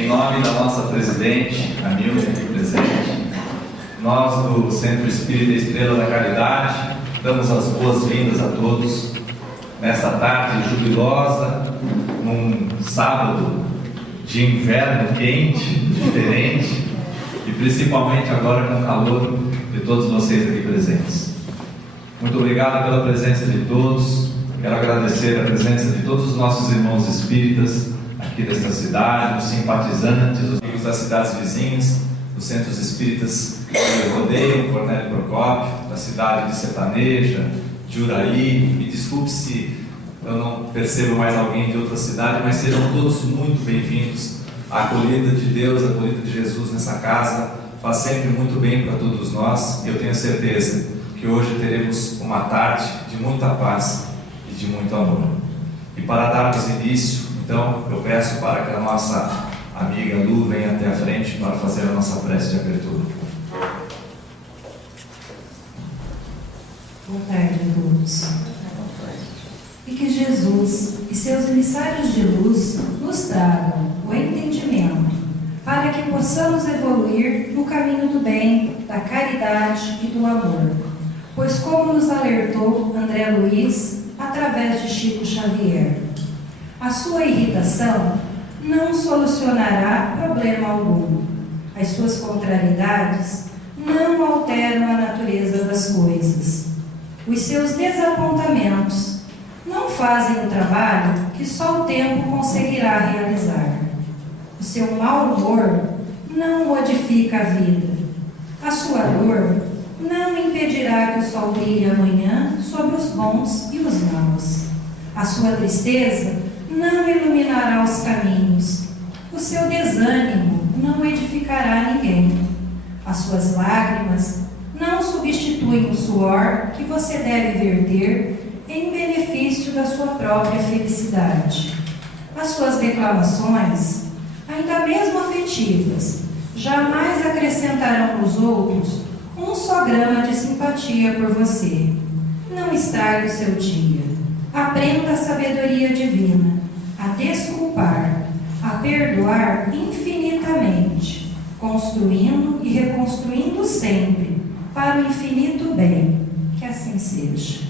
Em nome da nossa presidente, a Nilde aqui presente, nós do Centro Espírita Estrela da Caridade damos as boas-vindas a todos nesta tarde jubilosa, num sábado de inverno quente, diferente, e principalmente agora com o calor de todos vocês aqui presentes. Muito obrigado pela presença de todos. Quero agradecer a presença de todos os nossos irmãos espíritas aqui desta cidade, os simpatizantes, os amigos das cidades vizinhas, dos centros espíritas que rodeiam Cornélio Procópio, da cidade de Sertaneja, de Uraí. Me desculpe se eu não percebo mais alguém de outra cidade, mas sejam todos muito bem-vindos. A acolhida de Deus, a acolhida de Jesus nessa casa faz sempre muito bem para todos nós, e eu tenho certeza que hoje teremos uma tarde de muita paz e de muito amor. E para darmos início, então, eu peço para que a nossa amiga Lu venha até a frente para fazer a nossa prece de abertura. Boa tarde a todos. E que Jesus e seus emissários de luz nos tragam o entendimento para que possamos evoluir no caminho do bem, da caridade e do amor. Pois, como nos alertou André Luiz através de Chico Xavier, a sua irritação não solucionará problema algum. As suas contrariedades não alteram a natureza das coisas. Os seus desapontamentos não fazem o trabalho que só o tempo conseguirá realizar. O seu mau humor não modifica a vida. A sua dor não impedirá que o sol brilhe amanhã sobre os bons e os maus. A sua tristeza não iluminará os caminhos. O seu desânimo não edificará ninguém. As suas lágrimas não substituem o suor que você deve verter em benefício da sua própria felicidade. As suas declamações, ainda mesmo afetivas, jamais acrescentarão aos outros um só grama de simpatia por você. Não estrague o seu dia. Aprenda a sabedoria divina, a desculpar, a perdoar infinitamente, construindo e reconstruindo sempre para o infinito bem. Que assim seja.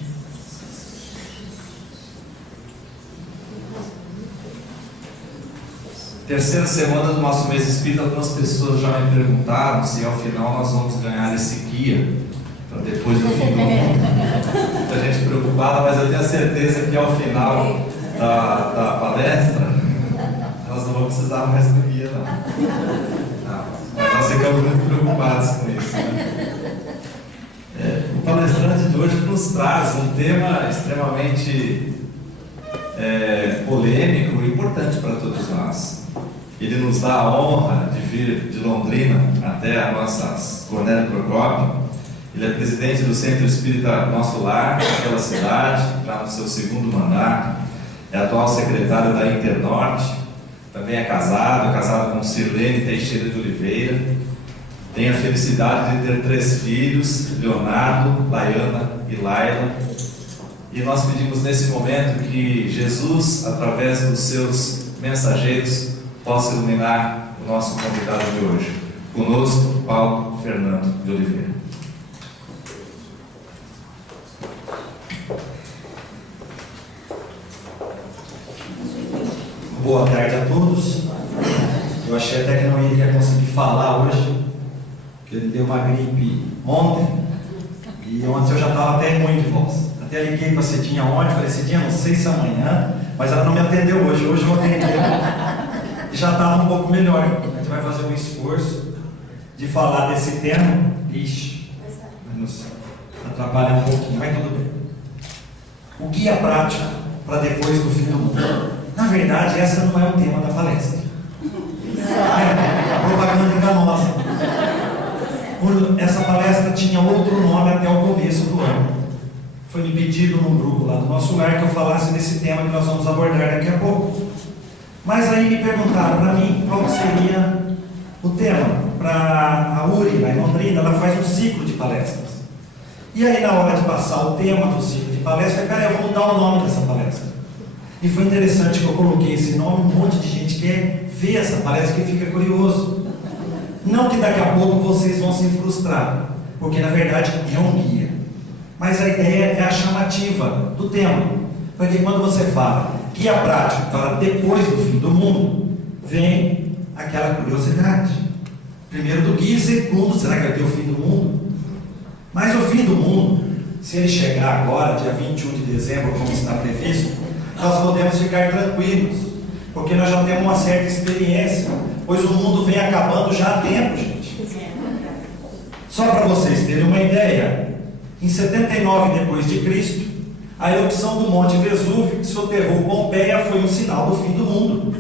Terceira semana do nosso mês espírita, algumas pessoas já me perguntaram se ao final nós vamos ganhar esse guia para depois do fim do ano. Muita gente preocupada, mas eu tenho a certeza que ao final da palestra nós não vamos precisar mais do guia, não. Nós ficamos muito preocupados com isso, né? O palestrante de hoje nos traz um tema extremamente polêmico e importante para todos nós. Ele nos dá a honra de vir de Londrina até a nossa Cornélio Procópio. Ele é presidente do Centro Espírita Nosso Lar, naquela cidade, já no seu segundo mandato. É atual secretário da Internorte. Também é casado com Sirlene Teixeira de Oliveira. Tem a felicidade de ter 3 filhos, Leonardo, Laiana e Laila. E nós pedimos nesse momento que Jesus, através dos seus mensageiros, possa iluminar o nosso convidado de hoje. Conosco, Paulo Fernando de Oliveira. Boa tarde a todos. Eu achei até que não iria conseguir falar hoje, porque ele deu uma gripe ontem, e ontem eu já estava até ruim de voz. Até liguei para a Cidinha ontem, falei, Cidinha, não sei se amanhã, mas ela não me atendeu hoje. Hoje eu atendi e já estava um pouco melhor. A gente vai fazer um esforço de falar desse tema. Ixi, vai nos atrapalhar um pouquinho, mas tudo bem. O guia prático para depois do fim do mundo. Na verdade, essa não é o tema da palestra. É propaganda enganosa. Essa palestra tinha outro nome até o começo do ano. Foi me pedido num grupo lá do nosso lar que eu falasse desse tema que nós vamos abordar daqui a pouco. Mas aí me perguntaram para mim qual seria o tema. Para a URI, lá em Londrina, ela faz um ciclo de palestras. E aí, na hora de passar o tema do ciclo de palestra, cara, eu vou mudar o nome dessa palestra. E foi interessante que eu coloquei esse nome, um monte de gente quer parece que fica curioso. Não que daqui a pouco vocês vão se frustrar, porque na verdade é um guia. Mas a ideia é a chamativa do tema. Porque quando você fala guia prático para depois do fim do mundo, vem aquela curiosidade. Primeiro do guia e segundo, será que vai ter o fim do mundo? Mas o fim do mundo, se ele chegar agora, dia 21 de dezembro, como está previsto, nós podemos ficar tranquilos, porque nós já temos uma certa experiência, pois o mundo vem acabando já há tempo, gente. Só para vocês terem uma ideia, em 79 depois de Cristo, a erupção do Monte Vesúvio, que soterrou Pompeia, foi um sinal do fim do mundo.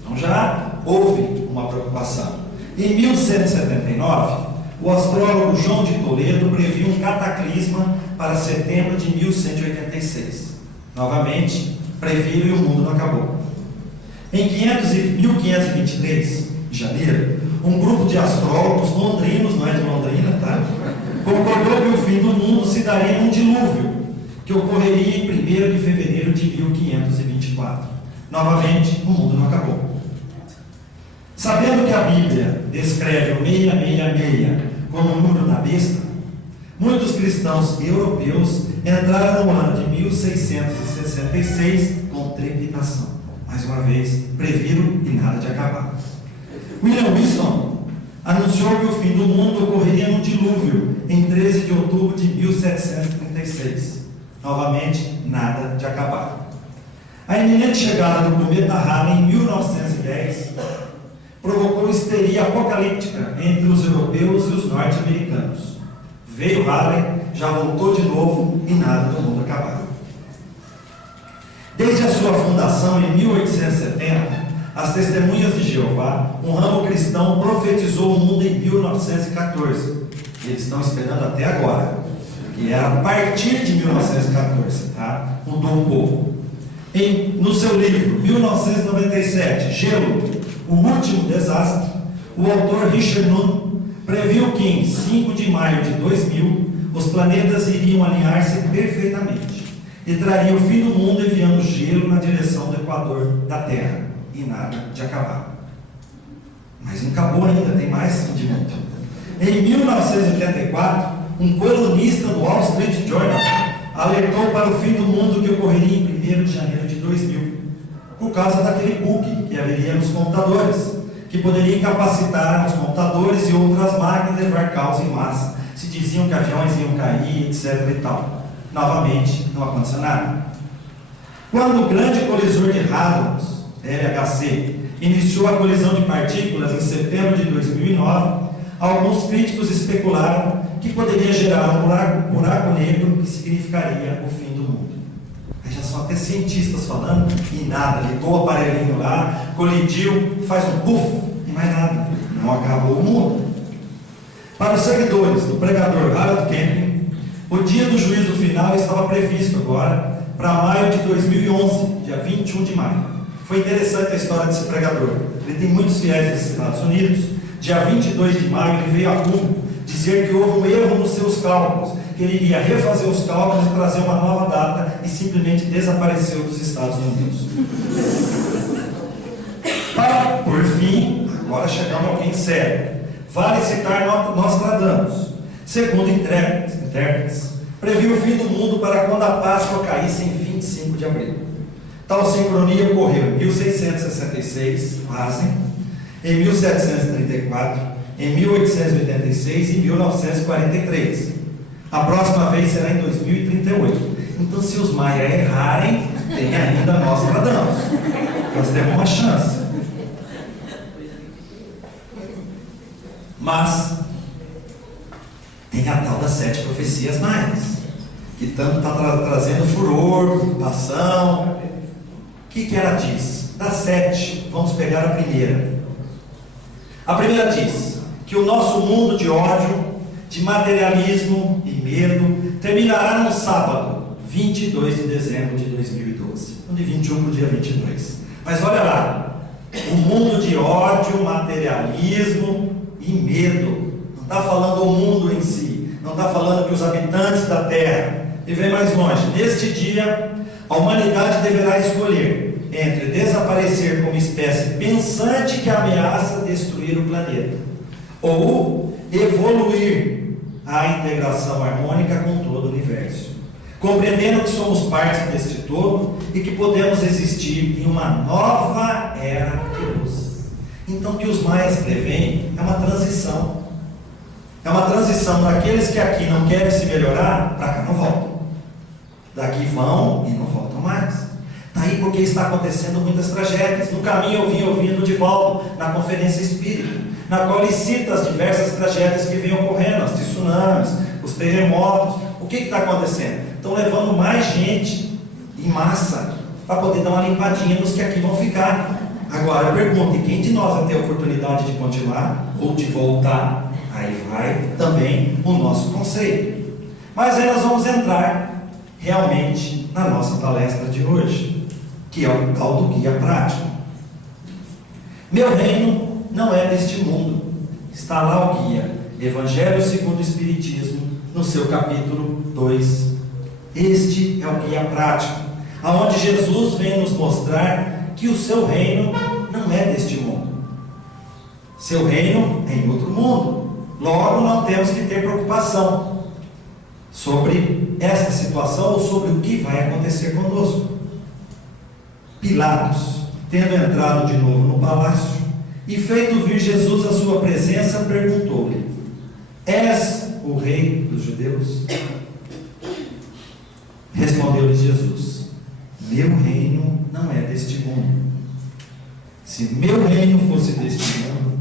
Então já houve uma preocupação. Em 1179, o astrólogo João de Toledo previu um cataclisma para setembro de 1186. Novamente, previu e o mundo não acabou. Em 1523, em janeiro, um grupo de astrólogos londrinos, não é de Londrina, tá? Concordou que o fim do mundo se daria num dilúvio, que ocorreria em 1º de fevereiro de 1524. Novamente, o mundo não acabou. Sabendo que a Bíblia descreve o 666 como o número da besta, muitos cristãos europeus entraram no ano de 1666 com trepidação. Mais uma vez, previram e nada de acabar. William Wilson anunciou que o fim do mundo ocorreria no dilúvio, em 13 de outubro de 1736. Novamente, nada de acabar. A iminente chegada do cometa Halley em 1910 provocou histeria apocalíptica entre os europeus e os norte-americanos. Veio Halley, já voltou de novo e nada do mundo acabar. Desde a sua fundação em 1870, as Testemunhas de Jeová, um ramo cristão, profetizou o mundo em 1914. E eles estão esperando até agora, que é a partir de 1914, tá? Mudou um pouco. No seu livro 1997, Gelo, o último desastre, o autor Richard Nunn previu que em 5 de maio de 2000 os planetas iriam alinhar-se perfeitamente e trariam o fim do mundo enviando gelo na direção do equador da Terra, e nada de acabar. Mas não acabou ainda, tem mais de muito. Em 1984, um colunista do Wall Street Journal alertou para o fim do mundo que ocorreria em 1º de janeiro de 2000, por causa daquele bug que haveria nos computadores, que poderia incapacitar os computadores e outras máquinas e levar caos em massa. Se diziam que aviões iam cair, etc. e tal. Novamente, não aconteceu nada. Quando o grande colisor de hadrons, LHC, iniciou a colisão de partículas em setembro de 2009, alguns críticos especularam que poderia gerar um buraco negro que significaria o fim do mundo. Aí já são até cientistas falando, e nada, ligou o aparelhinho lá, colidiu, faz um puff, e mais nada. Não acabou o mundo. Para os seguidores do pregador Harold Camping, o dia do juízo final estava previsto agora para maio de 2011, dia 21 de maio. Foi interessante a história desse pregador. Ele tem muitos fiéis nos Estados Unidos. Dia 22 de maio ele veio a público dizer que houve um erro nos seus cálculos, que ele iria refazer os cálculos e trazer uma nova data, e simplesmente desapareceu dos Estados Unidos. Por fim, agora chegamos a alguém sério. Vale citar Nostradamus. Segundo intérpretes, previu o fim do mundo para quando a Páscoa caísse em 25 de abril. Tal sincronia ocorreu em 1666, quase, em 1734, em 1886 e 1943. A próxima vez será em 2038. Então, se os maias errarem, tem ainda Nostradamus. Nós temos uma chance. Mas tem a tal das 7 profecias maias, que tanto está trazendo furor, preocupação. O que ela diz? Das 7, vamos pegar a primeira. A primeira diz que o nosso mundo de ódio, de materialismo e medo terminará no sábado, 22 de dezembro de 2012. De 21 para o dia 22. Mas olha lá, o mundo de ódio, materialismo e medo. Não está falando o mundo em si, não está falando que os habitantes da terra. E vem mais longe, neste dia a humanidade deverá escolher entre desaparecer como espécie pensante que ameaça destruir o planeta, ou evoluir à integração harmônica com todo o universo, compreendendo que somos parte deste todo e que podemos existir em uma nova era de luz. Então, o que os maias preveem é uma transição. É uma transição daqueles que aqui não querem se melhorar, para cá não voltam. Daqui vão e não voltam mais. Daí porque está acontecendo muitas tragédias. No caminho eu vim ouvindo de volta na conferência espírita, na qual ele cita as diversas tragédias que vêm ocorrendo, os tsunamis, os terremotos. O que está acontecendo? Estão levando mais gente em massa para poder dar uma limpadinha nos que aqui vão ficar. Agora eu pergunto, quem de nós vai ter a oportunidade de continuar ou de voltar? Aí vai também o nosso conceito. Mas aí nós vamos entrar realmente na nossa palestra de hoje, que é o tal do guia prático. Meu reino não é deste mundo. Está lá o guia, Evangelho segundo o Espiritismo, no seu capítulo 2. Este é o guia prático, aonde Jesus vem nos mostrar que o seu reino não é deste mundo. Seu reino é em outro mundo. Logo, não temos que ter preocupação sobre essa situação ou sobre o que vai acontecer conosco. Pilatos, tendo entrado de novo no palácio e feito vir Jesus à sua presença, perguntou-lhe: És o rei dos judeus? Respondeu-lhe Jesus: Meu reino não é deste mundo. Se meu reino fosse deste mundo,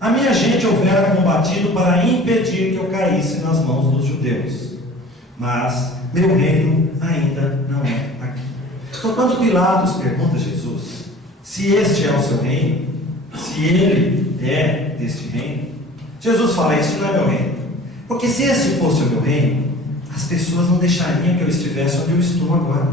a minha gente houvera combatido para impedir que eu caísse nas mãos dos judeus. Mas meu reino ainda não é aqui. Então, quando Pilatos pergunta a Jesus se este é o seu reino, se ele é deste reino, Jesus fala: este não é meu reino. Porque se este fosse o meu reino, as pessoas não deixariam que eu estivesse onde eu estou agora.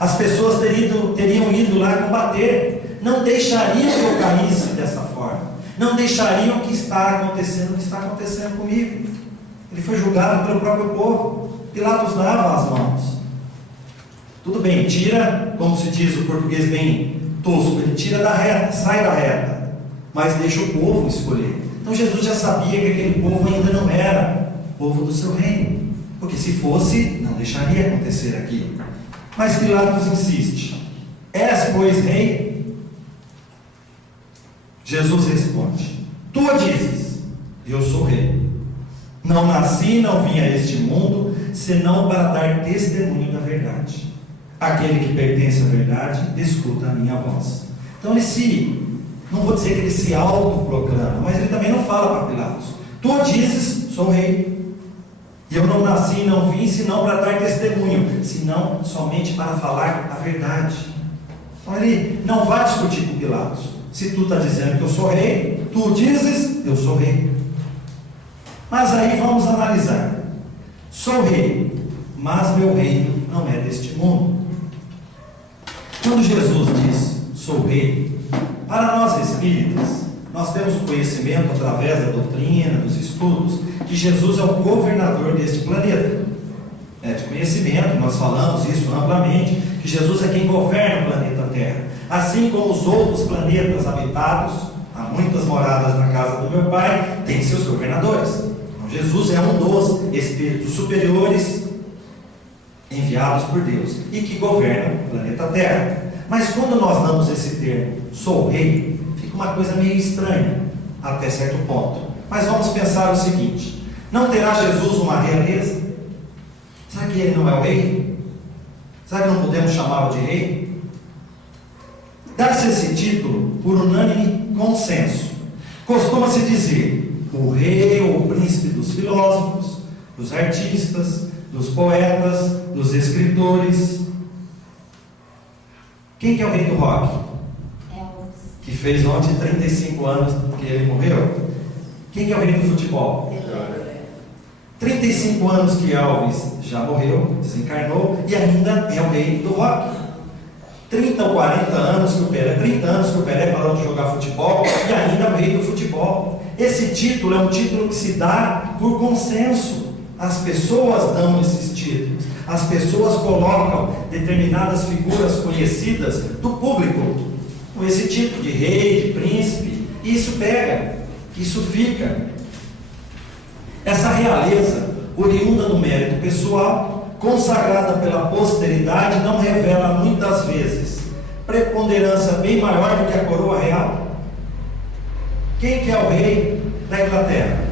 As pessoas teriam ido lá combater, não deixariam que eu caísse dessa forma, não deixariam que está acontecendo o que está acontecendo comigo. Ele foi julgado pelo próprio povo. Pilatos lava as mãos. Tudo bem, tira, como se diz o português bem tosco, ele tira da reta, sai da reta, mas deixa o povo escolher. Então Jesus já sabia que aquele povo ainda não era povo do seu reino, porque se fosse, não deixaria acontecer aquilo. Mas Pilatos insiste: És, pois, rei? Jesus responde: Tu dizes, eu sou rei. Não nasci, não vim a este mundo, senão para dar testemunho da verdade. Aquele que pertence à verdade, escuta a minha voz. Então não vou dizer que ele se autoproclama, mas ele também não fala para Pilatos: Tu dizes, sou rei. E eu não nasci, não vim, senão para dar testemunho, senão somente para falar a verdade. Então ele não vai discutir com Pilatos. Se tu está dizendo que eu sou rei, tu dizes, eu sou rei. Mas aí vamos analisar. Sou rei, mas meu reino não é deste mundo. Quando Jesus diz, sou rei, para nós espíritas, nós temos o conhecimento através da doutrina, dos estudos, que Jesus é o governador deste planeta. É de conhecimento, nós falamos isso amplamente, que Jesus é quem governa o planeta Terra. Assim como os outros planetas habitados, há muitas moradas na casa do meu Pai, tem seus governadores. Então, Jesus é um dos espíritos superiores enviados por Deus e que governa o planeta Terra. Mas quando nós damos esse termo, sou rei, fica uma coisa meio estranha, até certo ponto. Mas vamos pensar o seguinte: não terá Jesus uma realeza? Será que ele não é o rei? Será que não podemos chamá-lo de rei? Dá-se esse título por unânime consenso. Costuma-se dizer o rei ou o príncipe dos filósofos, dos artistas, dos poetas, dos escritores. Quem que é o rei do rock? Elvis. Que fez ontem 35 anos que ele morreu. Quem que é o rei do futebol? 35 anos que Elvis já morreu, desencarnou, e ainda é o rei do rock. 30 ou 40 anos que o Pelé, 30 anos que o Pelé parou de jogar futebol, e ainda é o rei do futebol. Esse título é um título que se dá por consenso. As pessoas dão esses títulos. As pessoas colocam determinadas figuras conhecidas do público com esse título de rei, de príncipe. Isso pega, isso fica. Essa realeza, oriunda do mérito pessoal, consagrada pela posteridade, não revela muitas vezes preponderância bem maior do que a coroa real? Quem que é o rei da Inglaterra?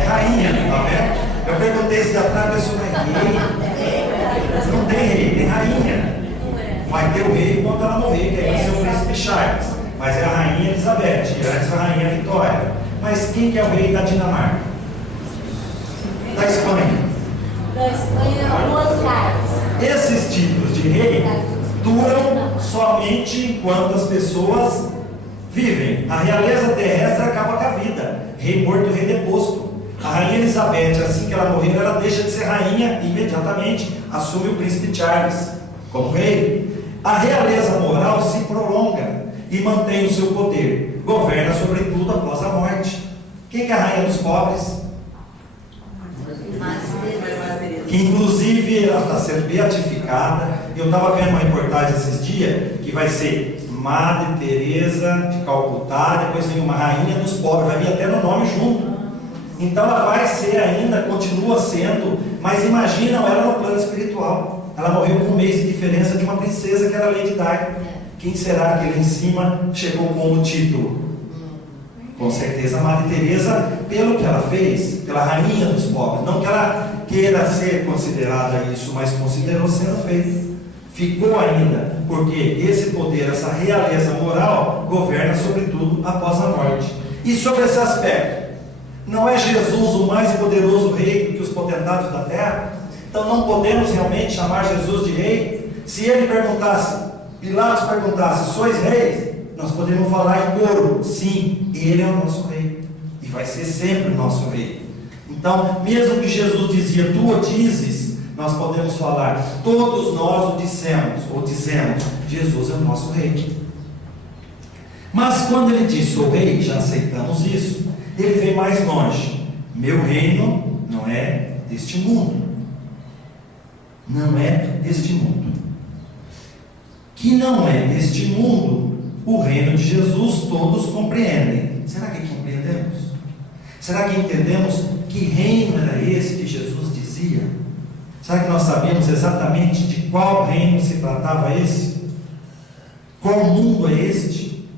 É rainha, tá vendo? Eu perguntei se atrás a pessoa é rei. Não tem rei, tem rainha. Vai ter o rei quando ela morrer, que aí vai ser o príncipe Charles. Mas é a rainha Elizabeth, e antes a rainha Vitória. Mas quem que é o rei da Dinamarca? Da Espanha. Da Espanha, Juan Carlos. Esses títulos de rei duram somente enquanto as pessoas vivem. A realeza terrestre acaba com a vida. Rei morto, rei deposto. A rainha Elizabeth, assim que ela morrer, ela deixa de ser rainha e imediatamente assume o príncipe Charles como rei. A realeza moral se prolonga e mantém o seu poder. Governa sobre tudo após a morte. Quem que é a rainha dos pobres? Que inclusive ela está sendo beatificada. Eu estava vendo uma reportagem esses dias que vai ser Madre Teresa de Calcutá, depois vem uma rainha dos pobres, vai vir até no nome junto. Então ela vai ser ainda, continua sendo, mas imaginam ela no plano espiritual. Ela morreu com um mês de diferença de uma princesa que era Lady Di. Quem será que lá em cima chegou com o título? Com certeza a Madre Teresa, pelo que ela fez, pela rainha dos pobres. Não que ela queira ser considerada isso, mas considerou sendo feito. Ficou ainda, porque esse poder, essa realeza moral, governa sobre tudo após a morte. E sobre esse aspecto, não é Jesus o mais poderoso rei do que os potentados da terra? Então não podemos realmente chamar Jesus de rei? Se ele perguntasse, Pilatos perguntasse, sois reis? Nós podemos falar em coro, sim, ele é o nosso rei, e vai ser sempre o nosso rei. Então, mesmo que Jesus dizia, tu o dizes, nós podemos falar, todos nós o dissemos, ou dizemos, Jesus é o nosso rei. Mas quando ele diz, sou rei, já aceitamos isso, ele vem mais longe. Meu reino não é deste mundo. Não é deste mundo. Que não é deste mundo, o reino de Jesus todos compreendem. Será que compreendemos? Será que entendemos que reino era esse que Jesus dizia? Será que nós sabemos exatamente de qual reino se tratava esse? Qual mundo é este?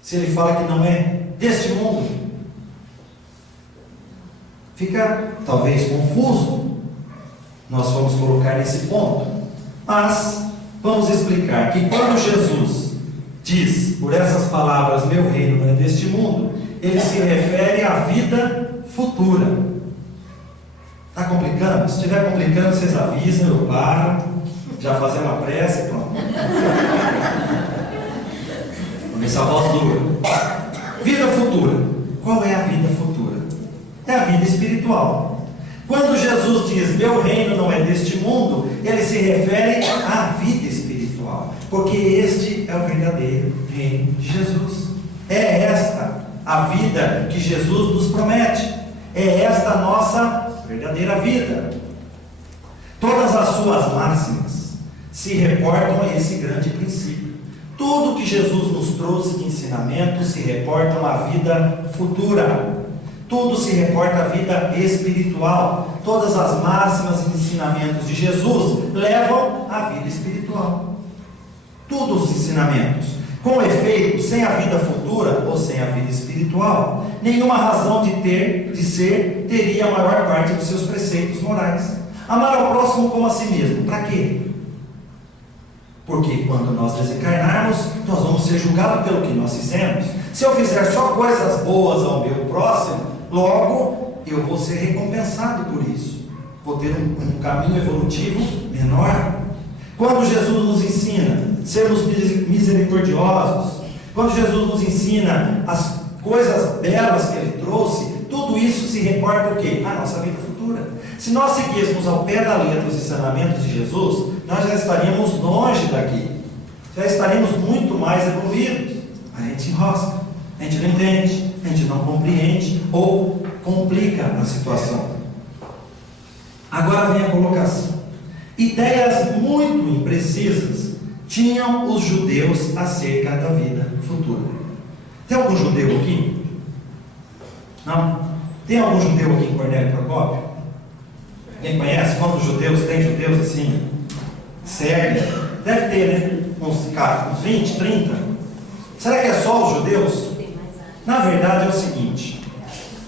Se ele fala que não é deste mundo, fica talvez confuso. Nós vamos colocar nesse ponto, mas vamos explicar que quando Jesus diz por essas palavras, meu reino não é deste mundo, ele se refere à vida futura. Está complicando? Se estiver complicando, vocês avisam, eu paro, já fazer uma prece e pronto. Essa voz dura. Vida futura. Qual é a vida futura? É a vida espiritual. Quando Jesus diz, meu reino não é deste mundo, ele se refere à vida espiritual, porque este é o verdadeiro reino de Jesus. É esta a vida que Jesus nos promete. É esta a nossa verdadeira vida. Todas as suas máximas se reportam a esse grande princípio. Tudo que Jesus nos trouxe de ensinamento se reportam à vida futura. Tudo se reporta à vida espiritual. Todas as máximas e ensinamentos de Jesus levam à vida espiritual. Todos os ensinamentos. Com efeito, sem a vida futura ou sem a vida espiritual, nenhuma razão de ser teria a maior parte dos seus preceitos morais. Amar ao próximo como a si mesmo. Para quê? Porque quando nós desencarnarmos, nós vamos ser julgados pelo que nós fizemos. Se eu fizer só coisas boas ao meu próximo, logo eu vou ser recompensado por isso. Vou ter um caminho evolutivo menor. Quando Jesus nos ensina a sermos misericordiosos, quando Jesus nos ensina as coisas belas que Ele trouxe, tudo isso se reporta o quê? A nossa vida futura. Se nós seguíssemos ao pé da letra os ensinamentos de Jesus, nós já estaríamos longe daqui. Já estaríamos muito mais evoluídos. A gente enrosca, a gente não entende, a gente não compreende ou complica a situação. Agora vem a colocação. Ideias muito imprecisas tinham os judeus acerca da vida futura. Tem algum judeu aqui? Não? Tem algum judeu aqui em Cornélio Procópio? Quem conhece? Quantos judeus? Tem judeus assim? Sério? Deve ter, né? Uns 20, 30? Será que é só os judeus? Na verdade é o seguinte,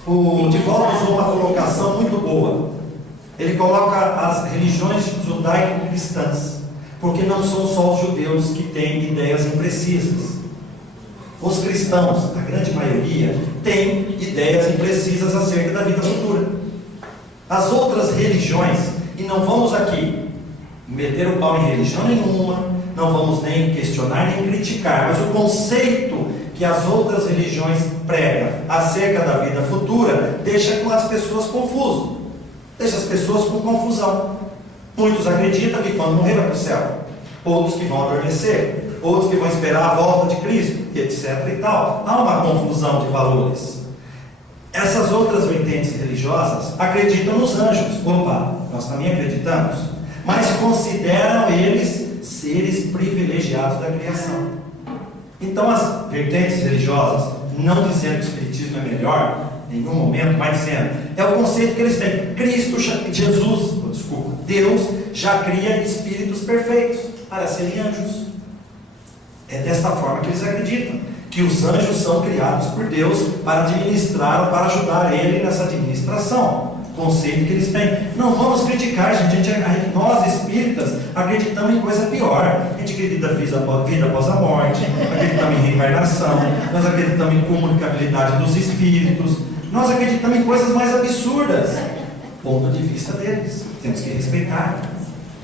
o Divaldo usou uma colocação muito boa. Ele coloca as religiões judaico-cristãs, porque não são só os judeus que têm ideias imprecisas. Os cristãos, a grande maioria, têm ideias imprecisas acerca da vida futura. As outras religiões, e não vamos aqui meter o pau em religião nenhuma, não vamos nem questionar nem criticar, mas o conceito que as outras religiões pregam acerca da vida futura deixa com as pessoas confusas, deixa as pessoas com confusão. Muitos acreditam que quando morrer vai para o céu, outros que vão adormecer, outros que vão esperar a volta de Cristo, etc. e tal. Há uma confusão de valores. Essas outras vertentes religiosas acreditam nos anjos. Opa, nós também acreditamos, mas consideram eles seres privilegiados da criação. Então as vertentes religiosas, não dizendo que o Espiritismo é melhor em nenhum momento, mas dizendo, é o conceito que eles têm. Deus já cria espíritos perfeitos para serem anjos. É desta forma que eles acreditam, que os anjos são criados por Deus para administrar ou para ajudar ele nessa administração. Conceito que eles têm. Não vamos criticar, gente. Nós espíritas acreditamos em coisa pior. A gente acredita em vida após a morte, acreditamos em reencarnação, nós acreditamos em comunicabilidade dos espíritos, nós acreditamos em coisas mais absurdas. Ponto de vista deles, temos que respeitar.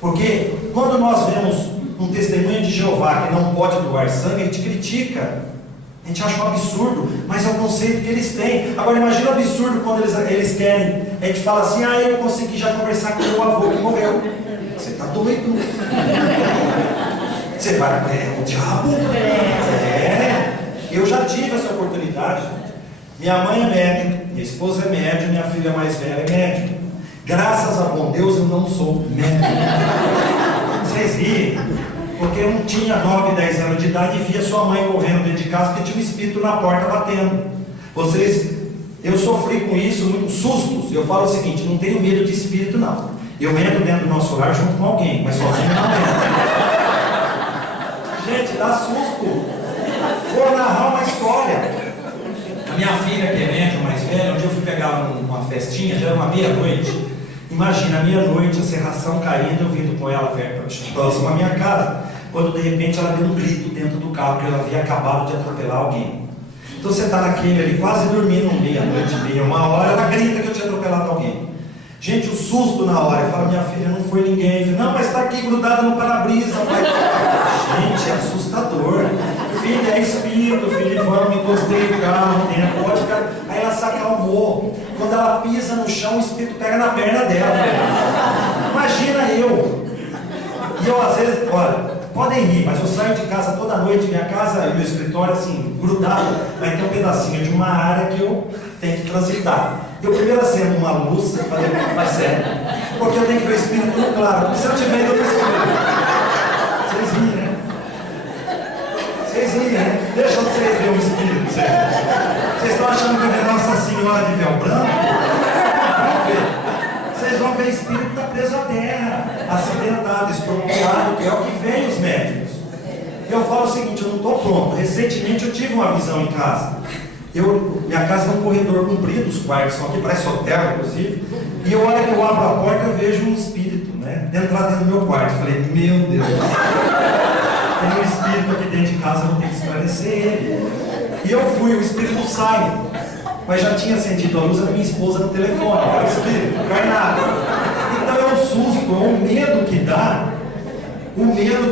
Porque quando nós vemos um testemunho de Jeová que não pode doar sangue, a gente critica. A gente acha um absurdo, mas é o conceito que eles têm. Agora imagina o absurdo quando eles querem. A gente fala assim, eu consegui já conversar com o meu avô que morreu. Você está doido? Você vai, o diabo? Eu já tive essa oportunidade. Minha mãe é médium, minha esposa é médium, minha filha mais velha é médium. Graças a bom Deus eu não sou médium. Vocês riem? Porque eu não tinha 9, 10 anos de idade e via sua mãe correndo dentro de casa porque tinha um espírito na porta batendo. Eu sofri com isso, muitos sustos. Eu falo o seguinte, não tenho medo de espírito não. Eu entro dentro do nosso lar junto com alguém, mas sozinho não entro. Gente, dá susto. Vou narrar uma história. A minha filha, que é médium mais velha, um dia eu fui pegar ela numa festinha, já era uma meia-noite. Imagina, meia-noite, a serração caindo, eu vindo com ela próximo à minha casa, quando de repente ela deu um grito dentro do carro, porque ela havia acabado de atropelar alguém. Então você está naquele ali, quase dormindo, meia-noite, meia, uma hora, ela grita que eu tinha atropelado alguém. Gente, o susto na hora, eu falo, minha filha, não foi ninguém. Eu falo, não, mas está aqui grudada no para-brisa. Gente, é assustador. Filha, é espírito, filho, vamos, encostei o carro, pode ficar. Aí ela se acalmou. Quando ela pisa no chão, o espírito pega na perna dela. Imagina eu. E eu às vezes, olha, podem rir, mas eu saio de casa toda noite, minha casa e meu escritório assim, grudado, vai ter um pedacinho de uma área que eu tenho que transitar. Eu primeiro acendo uma luz, mas sério, porque eu tenho que ver o espírito no claro, porque se eu tiver outro espírito. Vocês riem, né? Vocês riem, né? Deixa vocês verem o espírito. Vocês estão achando que eu vejo Nossa Senhora de véu branco? Vamos ver. Vocês vão ver o espírito que está preso à terra, acidentado, expropriado, que é o que vem os médicos. Eu falo o seguinte, eu não estou pronto. Recentemente eu tive uma visão em casa. Minha casa é um corredor comprido, os quartos são aqui, parece hotel, inclusive. E a hora que eu abro a porta, eu vejo um espírito, né? Entrar dentro do meu quarto. Eu falei, meu Deus, tem um espírito aqui dentro de casa, eu vou ter que esclarecer ele. E eu fui, o espírito sai. Mas já tinha acendido a luz da minha esposa no telefone, era o espírito, encarnado. Então é um susto, é um medo que dá, o medo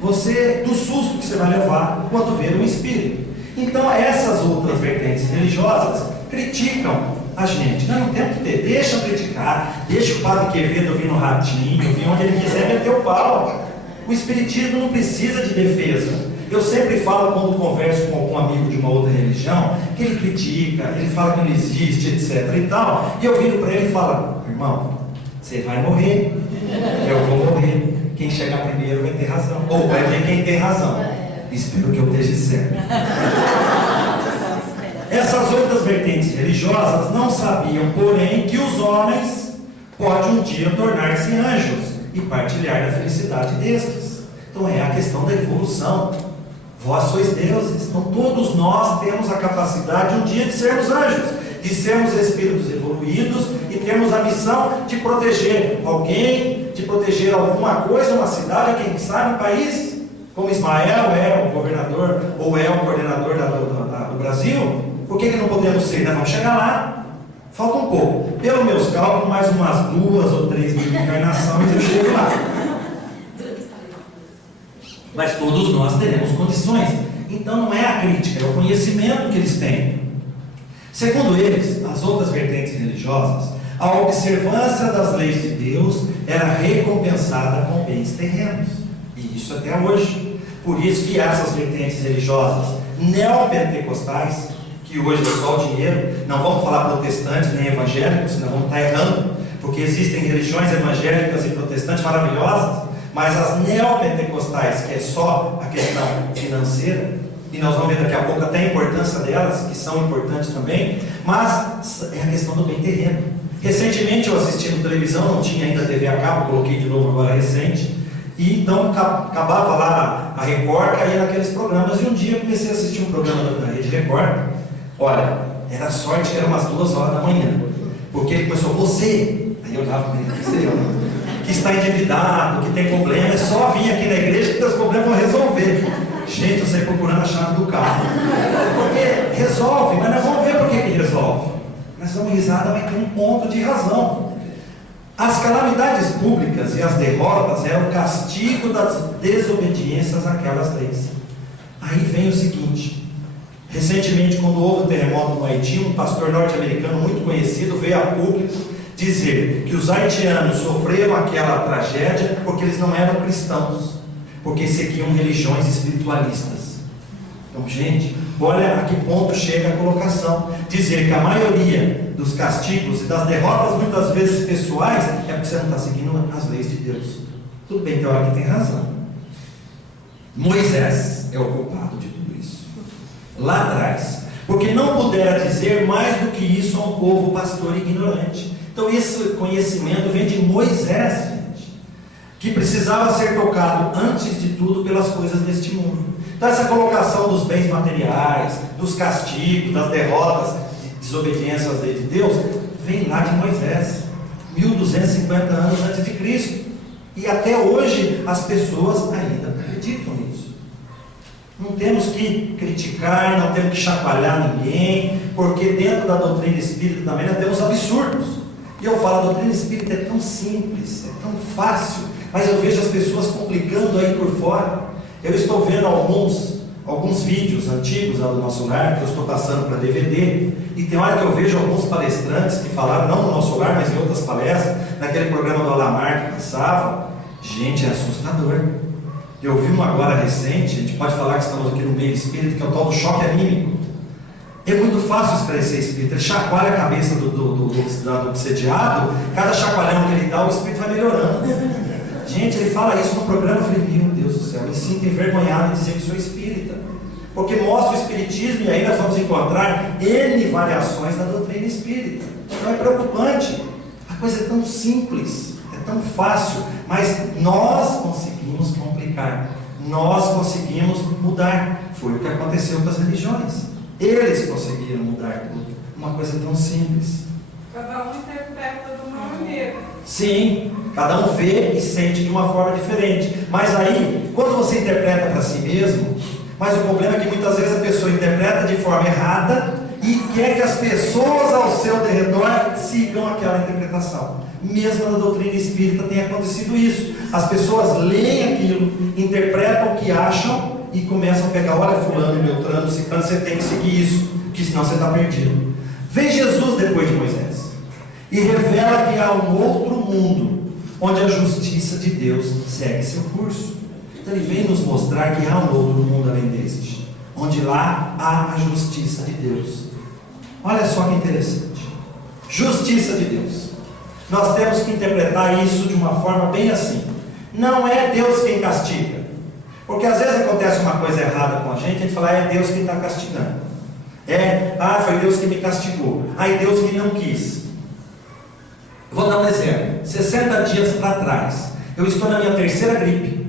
do susto que você vai levar quando ver um espírito. Então essas outras vertentes religiosas criticam a gente. Não tem que ter, deixa criticar, deixa o padre Quevedo vir no ratinho, vir onde ele quiser meter o pau. O espiritismo não precisa de defesa. Eu sempre falo quando converso com algum amigo de uma outra religião, que ele critica, ele fala que não existe, etc e tal, e eu viro para ele e falo, irmão, Você vai morrer, eu vou morrer. Quem chegar primeiro vai ter razão. Ou vai ver quem tem razão. Espero que eu esteja certo. Essas outras vertentes religiosas não sabiam, porém, que os homens podem um dia tornar-se anjos e partilhar da felicidade destes. Então é a questão da evolução. Vós sois deuses. Então todos nós temos a capacidade um dia de sermos anjos, de sermos espíritos evoluídos e termos a missão de proteger alguém, de proteger alguma coisa, uma cidade, quem sabe um país, como Ismael é o governador ou é o coordenador do Brasil. Por que não podemos ser? Nós vamos chegar lá, falta um pouco. Pelos meus cálculos, mais umas 2 ou 3 mil encarnações eu chego lá. Mas todos nós teremos condições. Então não é a crítica, é o conhecimento que eles têm. Segundo eles, as outras vertentes religiosas, a observância das leis de Deus era recompensada com bens terrenos. E isso até hoje. Por isso que essas vertentes religiosas neopentecostais, que hoje é só o dinheiro, não vamos falar protestantes nem evangélicos, senão vamos estar errando, porque existem religiões evangélicas e protestantes maravilhosas, mas as neopentecostais, que é só a questão financeira, e nós vamos ver daqui a pouco até a importância delas, que são importantes também, mas é a questão do bem terreno. Recentemente eu assisti na televisão, não tinha ainda TV a cabo, coloquei de novo agora recente, e então acabava lá a Record, caía naqueles programas, e um dia eu comecei a assistir um programa da Rede Record. Olha, era sorte que era umas 2 horas da manhã, porque ele começou, você, aí eu olhava para ele, que está endividado, que tem problema, é só vir aqui na igreja que os problemas vão resolver. Gente, eu saí procurando a chave do carro, porque resolve, mas nós vamos ver por que resolve. Nós damos risada, mas tem um ponto de razão. As calamidades públicas e as derrotas é o castigo das desobediências àquelas leis. Aí vem o seguinte: recentemente, quando houve o terremoto no Haiti, um pastor norte-americano muito conhecido veio a público dizer que os haitianos sofreram aquela tragédia porque eles não eram cristãos, porque seguiam religiões espiritualistas. Então, gente, olha a que ponto chega a colocação. Dizer que a maioria dos castigos e das derrotas, muitas vezes pessoais, é porque você não está seguindo as leis de Deus. Tudo bem, tem hora que tem razão. Moisés é o culpado de tudo isso. Lá atrás. Porque não pudera dizer mais do que isso a um povo pastor ignorante. Então esse conhecimento vem de Moisés, gente, que precisava ser tocado antes de tudo pelas coisas deste mundo. Então essa colocação dos bens materiais, dos castigos, das derrotas, de desobediência às leis de Deus, vem lá de Moisés, 1250 anos antes de Cristo. E até hoje as pessoas ainda acreditam nisso. Não temos que criticar, não temos que chacoalhar ninguém, porque dentro da doutrina espírita também nós temos absurdos. E eu falo, a doutrina espírita é tão simples, é tão fácil, mas eu vejo as pessoas complicando aí por fora. Eu estou vendo alguns vídeos antigos lá do nosso lar, que eu estou passando para DVD, e tem hora que eu vejo alguns palestrantes que falaram, não no nosso lar, mas em outras palestras, naquele programa do Alamar que passava. Gente, é assustador. Eu vi um agora recente, a gente pode falar que estamos aqui no meio espírita, que é o tal do choque anímico. É muito fácil esclarecer espírito. Ele chacoalha a cabeça do obsediado, cada chacoalhão que ele dá, o espírito vai melhorando. Gente, ele fala isso no programa, eu falei, meu Deus do céu, me sinto envergonhado de dizer que sou espírita, porque mostra o espiritismo e aí nós vamos encontrar N variações da doutrina espírita. Então é preocupante. A coisa é tão simples, é tão fácil, mas nós conseguimos complicar, nós conseguimos mudar. Foi o que aconteceu com as religiões. Eles conseguiram mudar tudo. Uma coisa tão simples. Cada um interpreta de uma maneira. Sim, cada um vê e sente de uma forma diferente. Mas aí, quando você interpreta para si mesmo, mas o problema é que muitas vezes a pessoa interpreta de forma errada e quer que as pessoas ao seu redor sigam aquela interpretação. Mesmo na doutrina espírita tem acontecido isso. As pessoas leem aquilo, interpretam o que acham e começam a pegar, olha fulano, beltrano, ciclano, você tem que seguir isso, porque senão você está perdido. Vem Jesus depois de Moisés e revela que há um outro mundo onde a justiça de Deus segue seu curso. Então ele vem nos mostrar que há um outro mundo além deste, onde lá há a justiça de Deus. Olha só que interessante. Justiça de Deus. Nós temos que interpretar isso de uma forma bem assim. Não é Deus quem castiga. Porque às vezes acontece uma coisa errada com a gente fala, é Deus quem está castigando. Foi Deus que me castigou. Deus que não quis. Vou dar um exemplo. 60 dias para trás, eu estou na minha terceira gripe.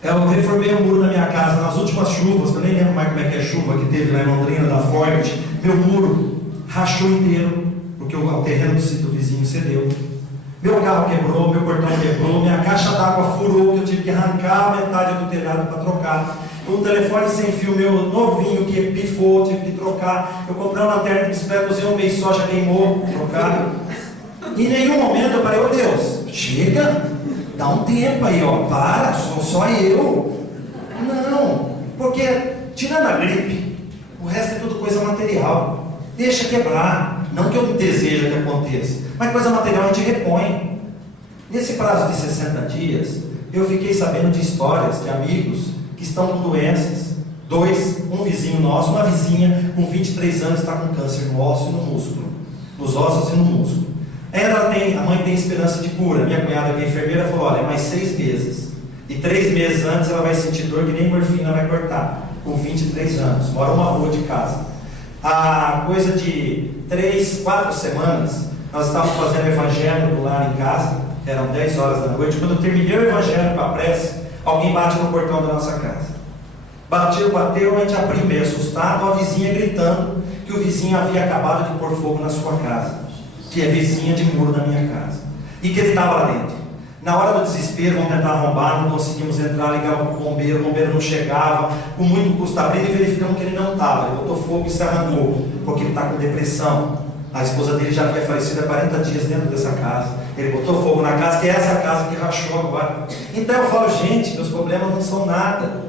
Eu reformei o muro da minha casa nas últimas chuvas, eu nem lembro mais como é que é a chuva que teve lá em Londrina, da Ford. Meu muro rachou inteiro, porque o terreno do vizinho cedeu. Meu carro quebrou, meu portão quebrou, minha caixa d'água furou, que eu tive que arrancar metade do telhado para trocar. Um telefone sem fio meu novinho que pifou, tive que trocar. Eu comprei uma lanterna de bicicleta, usei um mês só, já queimou, trocar. Em nenhum momento eu parei, Deus, chega, dá um tempo aí, para, sou só eu. Não, porque tirando a gripe, o resto é tudo coisa material. Deixa quebrar, não que eu deseje que aconteça, mas coisa material a gente repõe. Nesse prazo de 60 dias, eu fiquei sabendo de histórias de amigos que estão com doenças. Um vizinho nosso, uma vizinha com 23 anos está com câncer no osso e no músculo, nos ossos e no músculo. A mãe tem esperança de cura. Minha cunhada, que é enfermeira, falou, olha, mais 6 meses. E 3 meses antes ela vai sentir dor que nem morfina vai cortar. Com 23 anos, mora uma rua de casa. Há coisa de 3, 4 semanas, nós estávamos fazendo o evangelho do lar em casa, eram 10 horas da noite. Quando eu terminei o evangelho com a prece, alguém bate no portão da nossa casa. Bateu, a gente abriu meio assustado, a vizinha gritando que o vizinho havia acabado de pôr fogo na sua casa, que é vizinha de muro da minha casa, e que ele estava lá dentro. Na hora do desespero, vamos tentar arrombar, não conseguimos entrar, ligava para o bombeiro não chegava, com muito custo abrindo e verificamos que ele não estava. Ele botou fogo e se arrancou, porque ele está com depressão. A esposa dele já havia falecido há 40 dias dentro dessa casa. Ele botou fogo na casa, que é essa casa que rachou agora. Então eu falo, gente, meus problemas não são nada.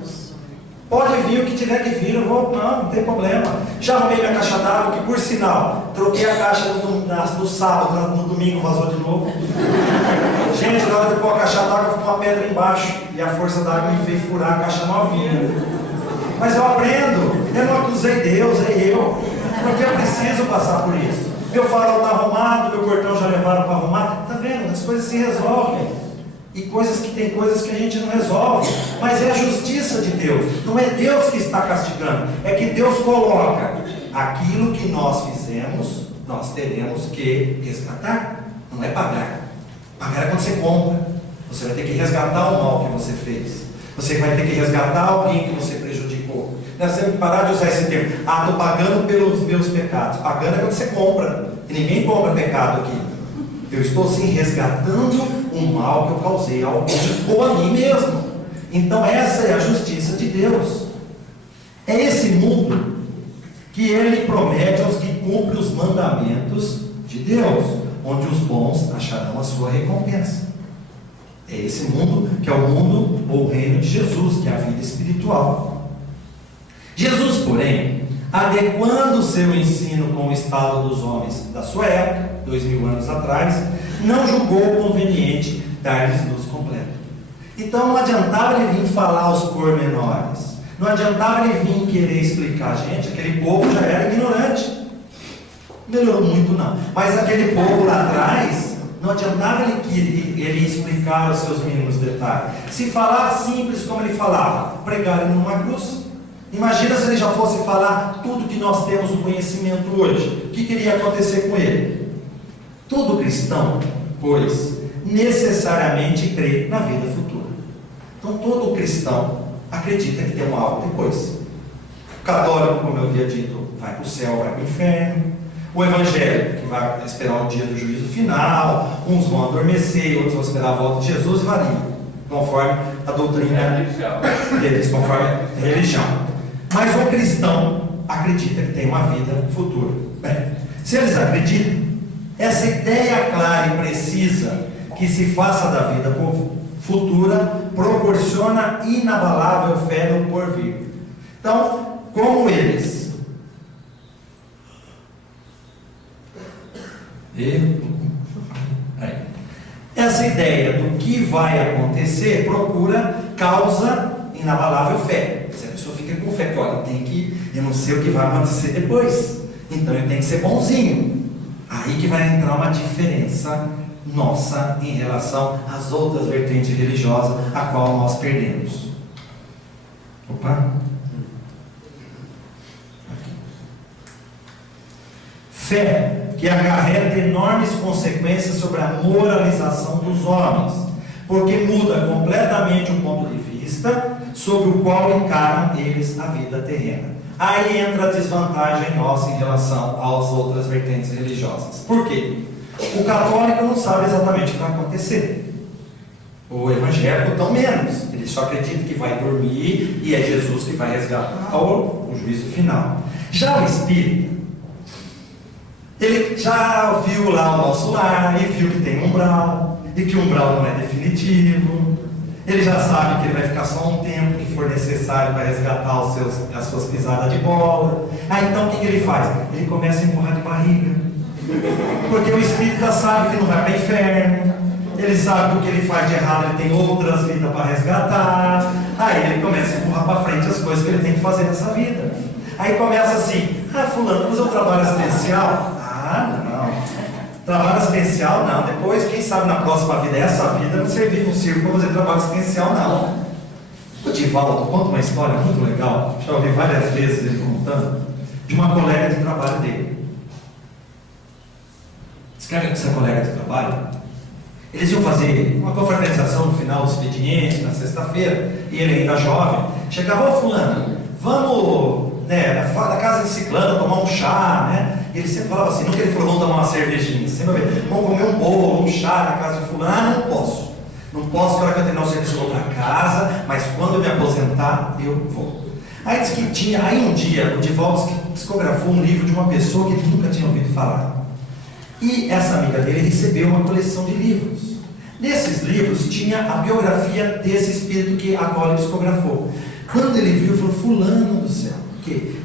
Pode vir o que tiver que vir, eu vou, não tem problema. Já arrumei minha caixa d'água, que por sinal, troquei a caixa no sábado, no domingo vazou de novo. Gente, na hora de pôr a caixa d'água, ficou uma pedra embaixo, e a força d'água me fez furar a caixa novinha. Mas eu aprendo, eu não acusei Deus, é eu, porque eu preciso passar por isso. Meu farol está arrumado, meu portão já levaram para arrumar, tá vendo? As coisas se resolvem. E tem coisas que a gente não resolve, mas é a justiça de Deus. Não é Deus que está castigando, é que Deus coloca aquilo que nós fizemos, nós teremos que resgatar. Não é pagar. Pagar é quando você compra. Você vai ter que resgatar o mal que você fez. Você vai ter que resgatar alguém que você prejudicou. Nós temos que parar de usar esse termo. Estou pagando pelos meus pecados. Pagando é quando você compra. E ninguém compra pecado aqui. Eu estou sim resgatando o mal que eu causei a alguém ou a mim mesmo. Então essa é a justiça de Deus. É esse mundo que Ele promete aos que cumprem os mandamentos de Deus, onde os bons acharão a sua recompensa. É esse mundo que é o mundo ou o reino de Jesus, que é a vida espiritual. Jesus, porém, adequando o seu ensino com o estado dos homens da sua época, 2000 anos atrás, não julgou conveniente dar-lhes luz completa. Então não adiantava ele vir falar os pormenores, não adiantava ele vir querer explicar. Gente, aquele povo já era ignorante, melhorou muito não, mas aquele povo lá atrás, não adiantava ele explicar os seus mínimos detalhes. Se falar simples como ele falava, pregar ele numa cruz. Imagina se ele já fosse falar tudo que nós temos no conhecimento hoje. O que iria acontecer com ele? Todo cristão, pois, necessariamente crê na vida futura. Então todo cristão acredita que tem um algo depois. O católico, como eu havia dito, vai para o céu, vai para o inferno. O evangélico, que vai esperar o dia do juízo final. Uns vão adormecer, outros vão esperar a volta de Jesus, varia, conforme a doutrina deles, conforme a religião. Mas o cristão acredita que tem uma vida futura. Bem, se eles acreditam, essa ideia clara e precisa que se faça da vida futura proporciona inabalável fé no porvir. Então, como eles essa ideia do que vai acontecer procura causa inabalável fé. Se a pessoa fica com fé, olha, eu não sei o que vai acontecer depois, então eu tenho que ser bonzinho. Aí que vai entrar uma diferença nossa em relação às outras vertentes religiosas a qual nós perdemos. Opa! Fé que acarreta enormes consequências sobre a moralização dos homens, porque muda completamente o ponto de vista sobre o qual encaram eles a vida terrena. Aí entra a desvantagem nossa em relação às outras vertentes religiosas. Por quê? O católico não sabe exatamente o que vai acontecer. O evangélico tão menos. Ele só acredita que vai dormir e é Jesus que vai resgatar o juízo final. Já o espírita, ele já viu lá o nosso lar e viu que tem umbral, e que o umbral não é definitivo. Ele já sabe que ele vai ficar só um tempo que for necessário para resgatar as suas pisadas de bola. Então o que ele faz? Ele começa a empurrar de barriga, porque o espírita sabe que não vai para o inferno. Ele sabe que o que ele faz de errado, ele tem outras vidas para resgatar. Aí ele começa a empurrar para frente as coisas que ele tem que fazer nessa vida. Aí começa assim: fulano, vamos fazer um trabalho assistencial? Não. Trabalho assistencial não. Depois, quem sabe na próxima vida, essa vida não servir, não sirvo para fazer trabalho assistencial não. O Divaldo conta uma história muito legal, já ouvi várias vezes ele contando, de uma colega de trabalho dele. Diz que essa colega de trabalho, eles iam fazer uma confraternização no final do expediente, na sexta-feira, e ele ainda jovem, chegava: fulano, vamos na casa de ciclano tomar um chá, né? Ele sempre falava assim, nunca ele falou: vamos tomar uma cervejinha, sempre vamos comer um bolo, um chá na casa de fulano. Não posso, que a hora que eu terminar o serviço eu vou para casa, mas quando eu me aposentar, eu vou. Aí diz que tinha, um dia o Divaldo psicografou um livro de uma pessoa que ele nunca tinha ouvido falar. E essa amiga dele recebeu uma coleção de livros. Nesses livros tinha a biografia desse espírito que agora ele psicografou. Quando ele viu, ele falou: fulano do céu.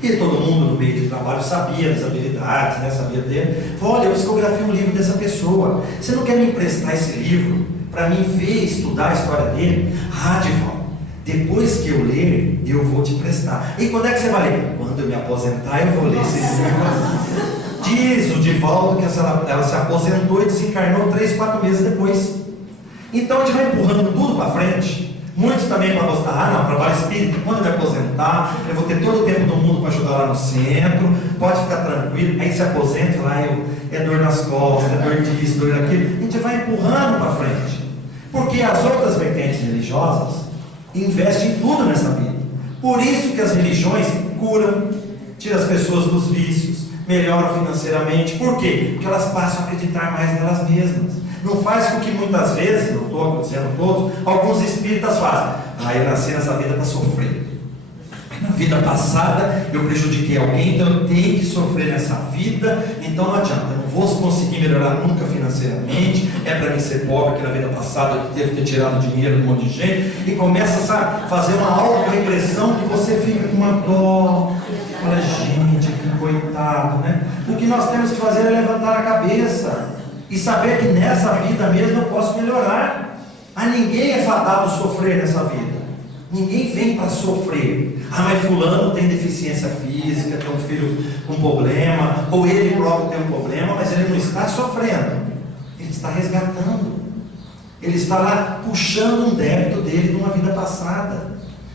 E todo mundo no meio de trabalho sabia das habilidades, né? Sabia dele. Falou: olha, eu psicografei um livro dessa pessoa. Você não quer me emprestar esse livro para mim ver, estudar a história dele? Divaldo, depois que eu ler, eu vou te emprestar. E quando é que você vai ler? Quando eu me aposentar, eu vou ler esse livro. Diz o Divaldo que ela se aposentou e desencarnou 3, 4 meses depois. Então a gente vai empurrando tudo para frente. Muitos também para gostar: não, trabalho espírita, quando eu me aposentar, eu vou ter todo o tempo do mundo para ajudar lá no centro, pode ficar tranquilo. Aí se aposenta lá, é dor nas costas, é dor disso, dor daquilo. A gente vai empurrando para frente, porque as outras vertentes religiosas investem em tudo nessa vida. Por isso que as religiões curam, tiram as pessoas dos vícios, melhoram financeiramente. Por quê? Porque elas passam a acreditar mais nelas mesmas. Não faz com que muitas vezes, não estou dizendo todos, alguns espíritas fazem: eu nasci nessa vida para sofrer. Na vida passada eu prejudiquei alguém, então eu tenho que sofrer nessa vida. Então não adianta, eu não vou conseguir melhorar nunca financeiramente. É para mim ser pobre, que na vida passada eu teve que ter tirado dinheiro de um monte de gente. E começa a fazer uma auto-regressão que você fica com uma dó. Olha, gente, que coitado, né? O que nós temos que fazer é levantar a cabeça e saber que nessa vida mesmo eu posso melhorar. Ninguém é fadado a sofrer nessa vida. Ninguém vem para sofrer. Mas fulano tem deficiência física, tem um filho com problema, ou ele próprio tem um problema, mas ele não está sofrendo, ele está resgatando. Ele está lá puxando um débito dele de uma vida passada.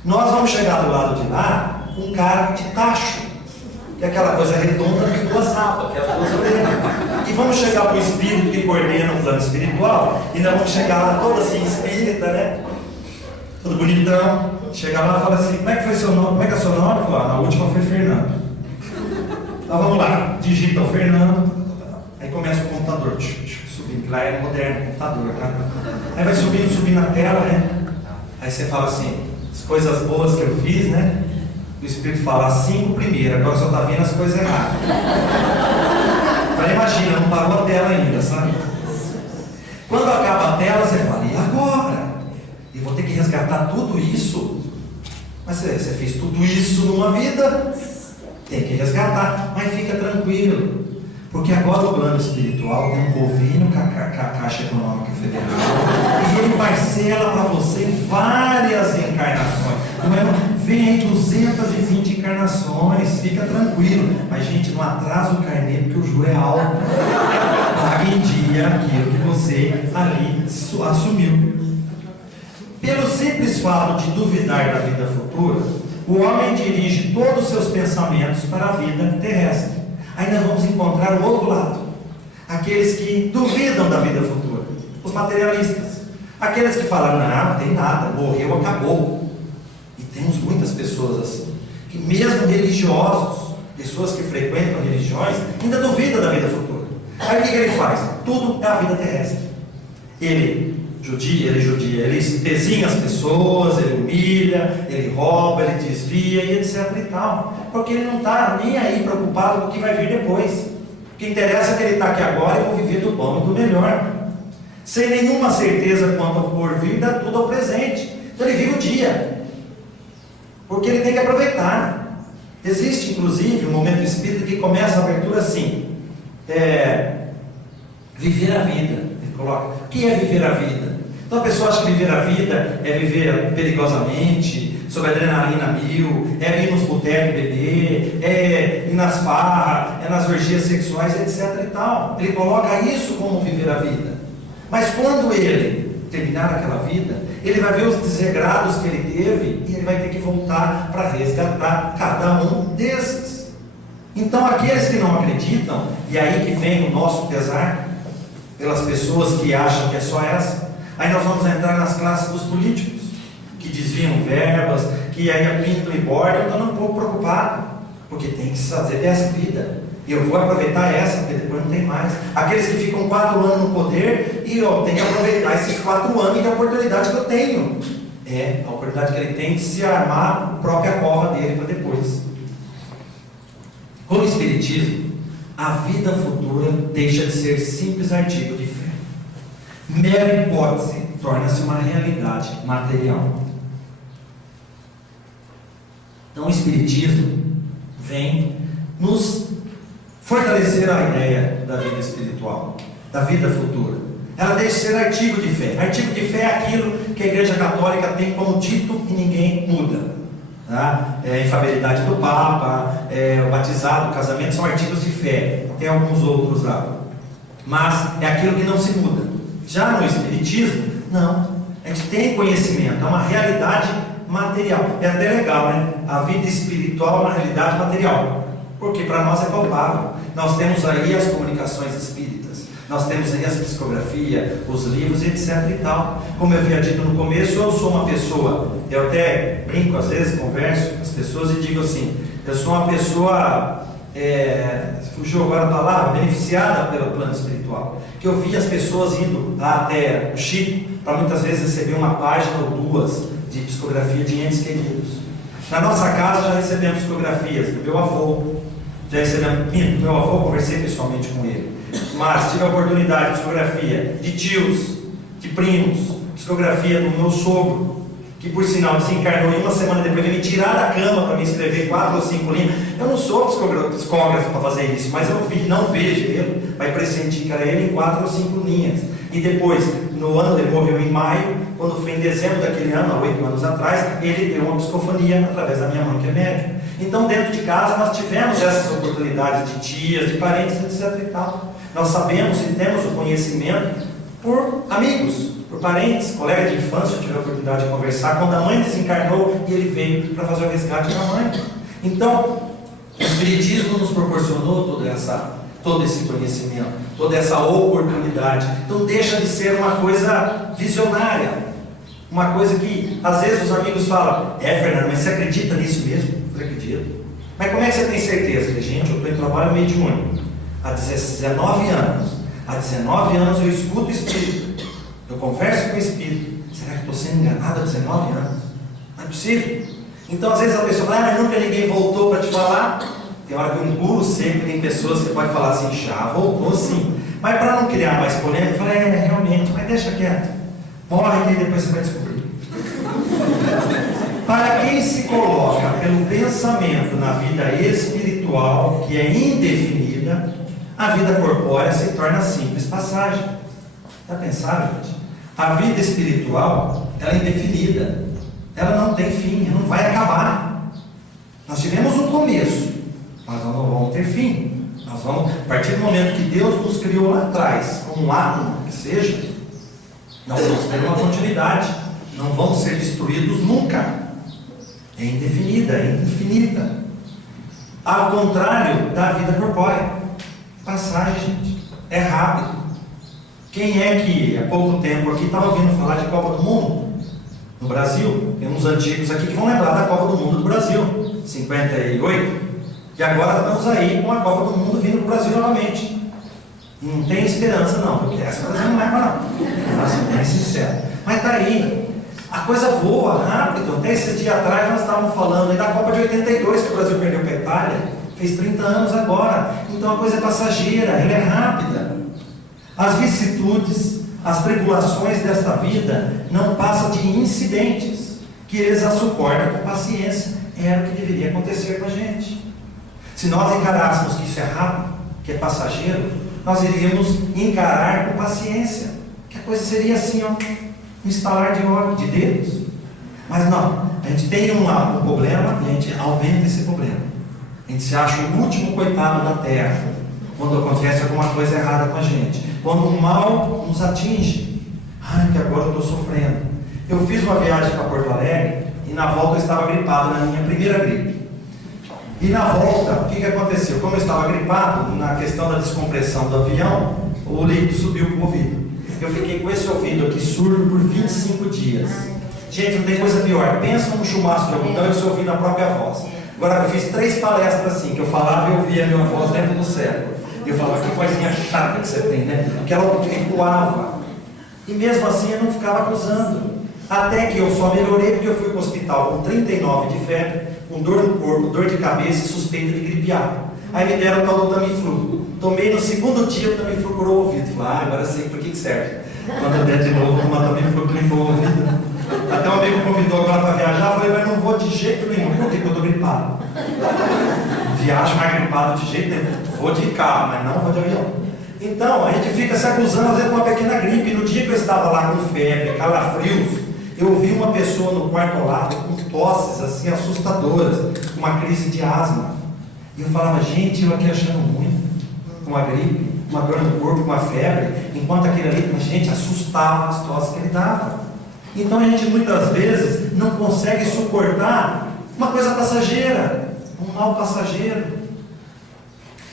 Nós vamos chegar do lado de lá com um cara de tacho, que é aquela coisa redonda de 2 abas, que é a 2 orelhas. E vamos chegar para o espírito que coordena o plano espiritual, e nós vamos chegar lá todo assim, espírita, né? Todo bonitão. Chegar lá e falar assim: como é que foi seu nome? Como é que é seu nome? Falar: na última foi Fernando. Então vamos lá, digita o Fernando. Aí começa o computador, subindo, que lá é moderno, computador, tá? Aí vai subindo na tela, né? Aí você fala assim: as coisas boas que eu fiz, né? O espírito fala: 5 primeiro, agora só está vendo as coisas erradas. Imagina, não parou a tela ainda, sabe? Quando acaba a tela, você fala: e agora? Eu vou ter que resgatar tudo isso? Mas você fez tudo isso numa vida, tem que resgatar. Mas fica tranquilo, porque agora o plano espiritual tem um convênio com a Caixa Econômica Federal, e ele parcela para você em várias encarnações. Vem aí 220 encarnações, fica tranquilo. Mas, gente, não atrasa o carnê, porque o juro é alto. Pague em dia aquilo que você ali assumiu. Pelo simples fato de duvidar da vida futura, o homem dirige todos os seus pensamentos para a vida terrestre. Aí nós vamos encontrar o outro lado. Aqueles que duvidam da vida futura, os materialistas. Aqueles que falam, não tem nada, morreu, acabou. E temos muitas pessoas assim, que mesmo religiosos, pessoas que frequentam religiões, ainda duvidam da vida futura. Aí o que ele faz? Tudo é a vida terrestre. Ele judia, ele espezinha as pessoas, ele humilha, ele rouba, ele desvia e etc e tal. Porque ele não está nem aí preocupado com o que vai vir depois. O que interessa é que ele está aqui agora e vou viver do bom e do melhor. Sem nenhuma certeza quanto ao porvir, dá tudo ao presente. Então ele vive o dia. Porque ele tem que aproveitar. Existe inclusive um momento espírita que começa a abertura assim. Viver a vida. Ele coloca, o que é viver a vida? Então a pessoa acha que viver a vida é viver perigosamente, sob adrenalina mil, é ir nos botecos beber, é ir nas farras, é nas orgias sexuais, etc e tal. Ele coloca isso como viver a vida. Mas quando ele terminar aquela vida, ele vai ver os desregrados que ele teve e ele vai ter que voltar para resgatar cada um desses. Então aqueles que não acreditam, e aí que vem o nosso pesar, pelas pessoas que acham que é só essa, aí nós vamos entrar nas classes dos políticos, que desviam verbas, que aí pintam e bordam. Eu estou um pouco preocupado, porque tem que fazer dessa vida, e eu vou aproveitar essa, porque depois não tem mais. Aqueles que ficam 4 anos no poder, e eu tenho que aproveitar esses 4 anos, e a oportunidade que eu tenho, a oportunidade que ele tem de se armar a própria cova dele para depois. Com o Espiritismo, a vida futura deixa de ser simples artigo de fé. Mera hipótese torna-se uma realidade material. Então o Espiritismo vem nos fortalecer a ideia da vida espiritual, da vida futura. Ela deixa de ser artigo de fé. Artigo de fé é aquilo que a Igreja Católica tem como dito e ninguém muda. Tá? A infabilidade do Papa, o batizado, o casamento são artigos de fé. Tem alguns outros lá. Mas é aquilo que não se muda. Já no Espiritismo, não. A gente tem conhecimento, é uma realidade material. É até legal, né? A vida espiritual é uma realidade material. Porque para nós é palpável. Nós temos aí as comunicações espíritas, nós temos aí as psicografias, os livros, etc e tal. Como eu havia dito no começo, eu sou uma pessoa, eu até brinco às vezes, converso com as pessoas e digo assim, eu sou uma pessoa, fugiu agora a palavra, beneficiada pelo plano espiritual. Que eu vi as pessoas indo lá até o Chico, para muitas vezes receber uma página ou duas de psicografia de entes queridos. Na nossa casa já recebemos psicografias do meu avô, já recebemos do meu avô, conversei pessoalmente com ele, mas tive a oportunidade de psicografia de tios, de primos, psicografia do meu sogro, que por sinal desencarnou e uma semana depois veio me tirar da cama para me escrever 4 ou 5 linhas. Eu não sou psicógrafo para fazer isso, mas eu não vejo ele, vai pressentir que era ele em 4 ou 5 linhas. E depois, no ano, ele morreu em maio, quando foi em dezembro daquele ano, há 8 anos atrás, ele deu uma psicofonia através da minha mãe, que é médica. Então, dentro de casa, nós tivemos essas oportunidades de tias, de parentes, etc e tal. Nós sabemos e temos o conhecimento por amigos, por parentes, colegas de infância. Eu tive a oportunidade de conversar quando a mãe desencarnou e ele veio para fazer o resgate da mãe. Então, o Espiritismo nos proporcionou todo esse conhecimento, toda essa oportunidade. Então deixa de ser uma coisa visionária, uma coisa que às vezes os amigos falam, Fernando, mas você acredita nisso mesmo? Eu acredito. Mas como é que você tem certeza? Eu falei, gente, eu estou em trabalho mediúnico há 19 anos. Há 19 anos eu escuto o Espírito, eu converso com o Espírito. Será que estou sendo enganado há 19 anos? Não é possível. Então às vezes a pessoa fala, mas nunca ninguém voltou para te falar. Tem hora que eu engulo sempre, tem pessoas que pode falar assim, já voltou sim. Mas para não criar mais polêmica, eu falei, realmente, mas deixa quieto. Morre e depois você vai descobrir. Para quem se coloca pelo pensamento na vida espiritual, que é indefinida, a vida corpórea se torna simples passagem. Já pensaram, gente? A vida espiritual, ela é indefinida. Ela não tem fim, ela não vai acabar. Nós tivemos um começo, mas nós não vamos ter fim. Nós vamos, a partir do momento que Deus nos criou lá atrás, um átomo que seja, nós vamos ter uma continuidade, não vamos ser destruídos nunca. É indefinida, é infinita. Ao contrário da vida corpórea. Passagem, gente. É rápido. Quem é que há pouco tempo aqui estava ouvindo falar de Copa do Mundo? No Brasil? Tem uns antigos aqui que vão lembrar da Copa do Mundo do Brasil, 58. E agora estamos aí com a Copa do Mundo vindo para o Brasil novamente. E não tem esperança não, porque essa coisa não leva não. Nossa, bem sincero. Mas está aí. A coisa voa rápido. Até esse dia atrás nós estávamos falando aí da Copa de 82 que o Brasil perdeu para a Itália. Fez 30 anos agora. Então a coisa é passageira, ela é rápida. As vicissitudes, as tribulações desta vida não passam de incidentes que eles a suportam com paciência. Era o que deveria acontecer com a gente. Se nós encarássemos que isso é rápido, que é passageiro, nós iríamos encarar com paciência. Que a coisa seria assim, ó, um estalar de dedos. Mas não, a gente tem um problema e a gente aumenta esse problema. A gente se acha o último coitado da terra quando acontece alguma coisa errada com a gente, quando o mal nos atinge. Ai, que agora eu estou sofrendo. Eu fiz uma viagem para Porto Alegre e na volta eu estava gripado, na minha primeira gripe. E na volta, o que aconteceu? Como eu estava gripado, na questão da descompressão do avião, o líquido subiu para o ouvido. Eu fiquei com esse ouvido aqui surdo por 25 dias. Gente, não tem coisa pior. Pensa num chumaço de algodão e você ouvindo a própria voz. Agora, eu fiz 3 palestras assim, que eu falava e eu ouvia a minha voz dentro do cérebro. E eu falava, que vozinha chata que você tem, né? Porque ela ecoava. E mesmo assim eu não ficava acusando. Até que eu só melhorei porque eu fui para o hospital com 39 de febre, com dor no corpo, dor de cabeça e suspeita de gripe A. Aí me deram o tal do Tamiflu. Tomei no segundo dia, o Tamiflu curou o ouvido. Falei, agora sei para que serve. Quando eu der de novo, tomar Tamiflu, limpou o ouvido. Até um amigo convidou agora para viajar. Eu falei, mas não vou de jeito nenhum, porque eu estou gripado. Viajo mais gripado de jeito nenhum. Vou de carro, mas não vou de avião. Então, a gente fica se acusando, às vezes, com uma pequena gripe. No dia que eu estava lá com febre, calafrios, eu vi uma pessoa no quarto ao lado com tosses assim assustadoras, uma crise de asma. E eu falava, gente, eu aqui achando ruim, uma gripe, uma dor no corpo, uma febre, enquanto aquele ali, gente, assustava as tosses que ele dava. Então a gente muitas vezes não consegue suportar uma coisa passageira, um mal passageiro.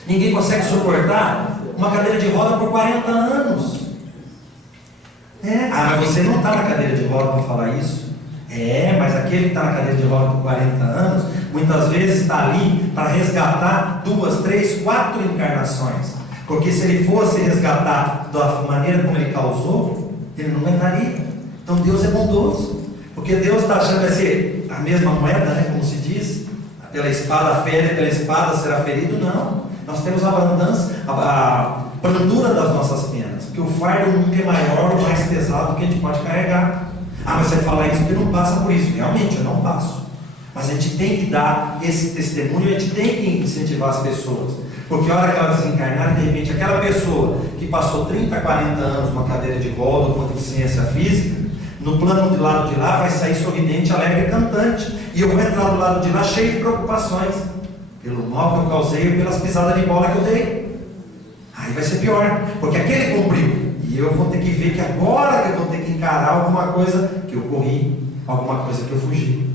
Ninguém consegue suportar uma cadeira de roda por 40 anos. Mas você não está na cadeira de roda para falar isso. Mas aquele que está na cadeira de roda por 40 anos, muitas vezes está ali para resgatar 2, 3, 4 encarnações. Porque se ele fosse resgatar da maneira como ele causou, ele não aguentaria. Então Deus é bondoso. Porque Deus está achando que ser a mesma moeda, né, como se diz, pela espada fere, pela espada será ferido. Não. Nós temos a abundância, a brandura das nossas penas. Porque o fardo nunca é maior ou mais pesado que a gente pode carregar. Mas você fala isso porque não passa por isso. Realmente, eu não passo. Mas a gente tem que dar esse testemunho e a gente tem que incentivar as pessoas. Porque a hora que elas desencarnarem, de repente, aquela pessoa que passou 30, 40 anos numa cadeira de roda com deficiência física, no plano do lado de lá vai sair sorridente, alegre e cantante. E eu vou entrar do lado de lá cheio de preocupações. Pelo mal que eu causei ou pelas pisadas de bola que eu dei. Aí vai ser pior, porque aquele cumpriu. E eu vou ter que ver que agora que eu vou ter que encarar alguma coisa que eu corri, alguma coisa que eu fugi.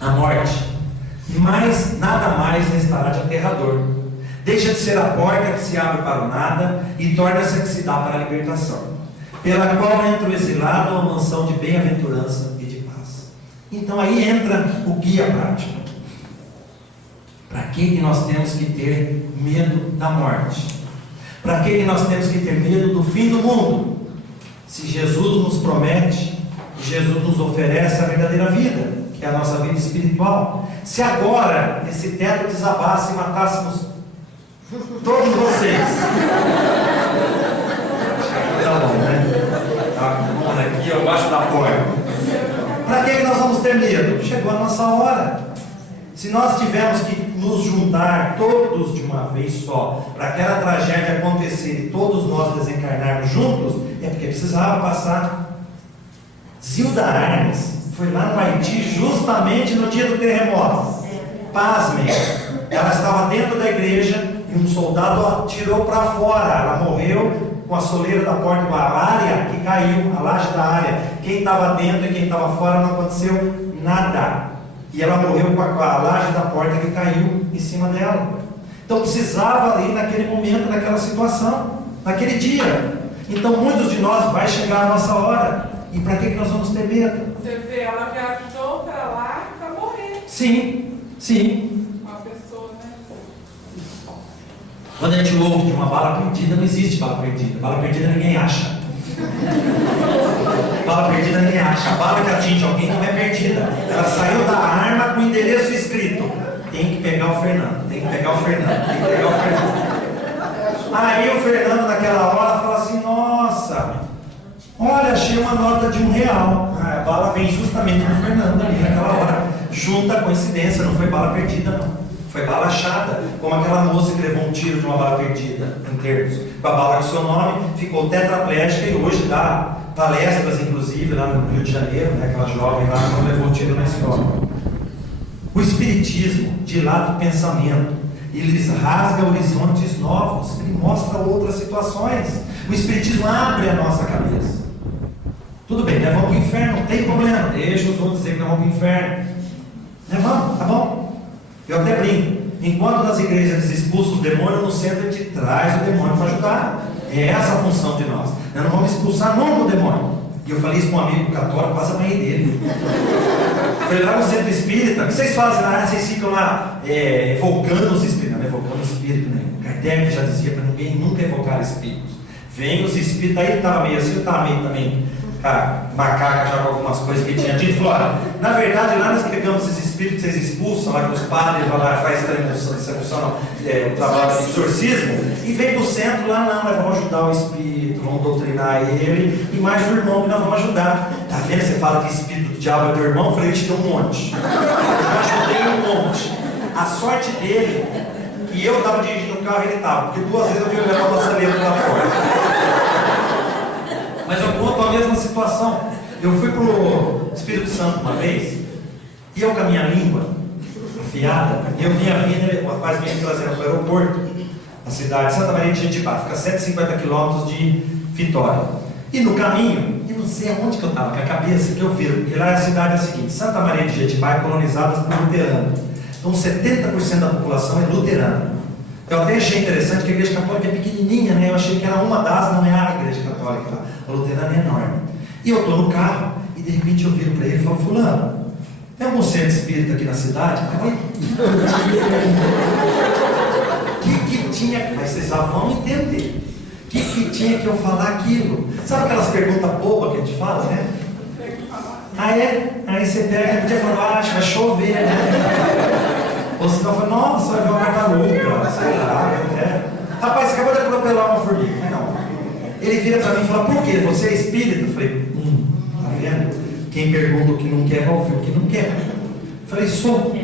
A morte. Mas nada mais restará de aterrador. Deixa de ser a porta que se abre para o nada e torna-se a que se dá para a libertação, pela qual entra o exilado a uma mansão de bem-aventurança e de paz. Então aí entra o guia prático. Para que nós temos que ter medo da morte? Para que nós temos que ter medo do fim do mundo? Se Jesus nos promete, Jesus nos oferece a verdadeira vida, que é a nossa vida espiritual. Se agora esse teto desabasse e matássemos todos vocês, tá bom, né? Tá bom aqui abaixo da porta. Para que nós vamos ter medo? Chegou a nossa hora. Se nós tivermos que nos juntar todos de uma vez só, para aquela tragédia acontecer e todos nós desencarnarmos juntos, é porque precisava passar. Zilda Arnes Foi lá no Haiti, justamente no dia do terremoto. Pasmem, ela estava dentro da igreja e um soldado atirou para fora. Ela morreu com a soleira da porta, com a área que caiu, a laje da área. Quem estava dentro e quem estava fora não aconteceu nada. E ela morreu com a laje da porta que caiu em cima dela. Então precisava ali naquele momento, naquela situação, naquele dia. Então muitos de nós vai chegar a nossa hora. E para que nós vamos ter medo? Você vê, ela viajou para lá para morrer. Sim, sim. Uma pessoa, né? Quando a gente ouve de uma bala perdida, não existe bala perdida. Bala perdida ninguém acha. Bala perdida ninguém acha. A bala que atinge alguém não é perdida. Ela saiu da arma com o endereço escrito. Tem que pegar o Fernando. Tem que pegar o Fernando. Tem que pegar o Fernando. Aí o Fernando naquela hora fala assim: nossa, olha, achei uma nota de R$1. A bala vem justamente do Fernando ali naquela hora. Junta coincidência, não foi bala perdida não. Foi bala achada, como aquela moça que levou um tiro de uma bala perdida, em termos, com a bala com seu nome, ficou tetraplégica e hoje dá palestras, inclusive, lá no Rio de Janeiro, né, aquela jovem lá que levou um tiro na escola. O Espiritismo dilata o pensamento, ele rasga horizontes novos, ele mostra outras situações. O Espiritismo abre a nossa cabeça. Tudo bem, nós vamos para o inferno, não tem problema, deixa os outros dizer que nós vamos para o inferno. Nós vamos, tá bom? Eu até brinco, enquanto nas igrejas eles expulsam os demônios, no centro a gente traz o demônio para ajudar. É essa a função de nós. Nós não vamos expulsar nunca o demônio. E eu falei isso com um amigo católico, quase apanhei dele. Foi lá no centro espírita, o que vocês fazem lá? Vocês ficam lá evocando os espíritos. Não evocando o espírito, né? Kardec já dizia para ninguém nunca evocar espíritos. Vem os espíritos, aí ele estava meio assim, eu estava meio também macaca já com algumas coisas que ele tinha dito. Falou: olha, na verdade lá nós pegamos esses espíritos que vocês expulsam, lá que os padres vão lá, faz o trabalho de exorcismo, e vem para o centro, lá não, nós vamos ajudar o espírito, vamos doutrinar ele, e mais o irmão que nós vamos ajudar. Tá vendo? Você fala que espírito do diabo é teu irmão, eu falei, eu te dei um monte. Eu ajudei um monte. A sorte dele, que eu estava dirigindo o carro e ele estava, porque 2 vezes eu vi levar a maçaneta da porta. Mas eu conto a mesma situação. Eu fui para o Espírito Santo uma vez, e eu com a minha língua afiada, eu vinha vindo, o rapaz vinha me trazendo para o aeroporto, na cidade de Santa Maria de Jetibá, fica a 150 quilômetros de Vitória. E no caminho, e não sei aonde que eu estava, com a cabeça que eu viro, e lá a cidade é a seguinte: Santa Maria de Jetibá é colonizada por luteranos. Então 70% da população é luterana. Eu até achei interessante que a igreja católica é pequenininha, né? Eu achei que era uma das, não é a igreja católica, a luterana é enorme. E eu estou no carro, e de repente eu viro para ele e falo: fulano, tem algum centro espírita aqui na cidade? Que tinha, mas vocês já vão entender, que tinha que eu falar aquilo? Sabe aquelas perguntas bobas que a gente fala, né? Aí você pega, podia falar: acho que vai chover, né? Ou senão fala: nossa, vai ver uma tartaruga, sei lá, né? Rapaz, você acabou de atropelar uma formiga. Não. Ele vira para mim e fala: por quê? Você é espírita? Eu falei: tá vendo? Quem pergunta o que não quer, vai ouvir o que não quer. Eu falei: sou.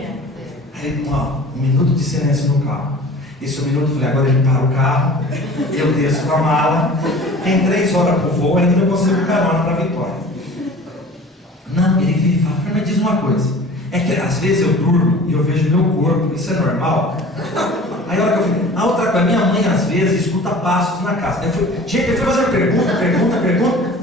Aí, um minuto de silêncio no carro. Esse minuto, eu falei: agora ele para o carro, eu desço com a mala, tem 3 horas para o voo, ainda eu consigo carona para Vitória. Não, ele vira e fala: mas diz uma coisa, é que às vezes eu durmo e eu vejo meu corpo, isso é normal? Aí a hora que eu falei, a outra coisa, minha mãe às vezes escuta passos na casa. Gente, ele foi fazendo pergunta,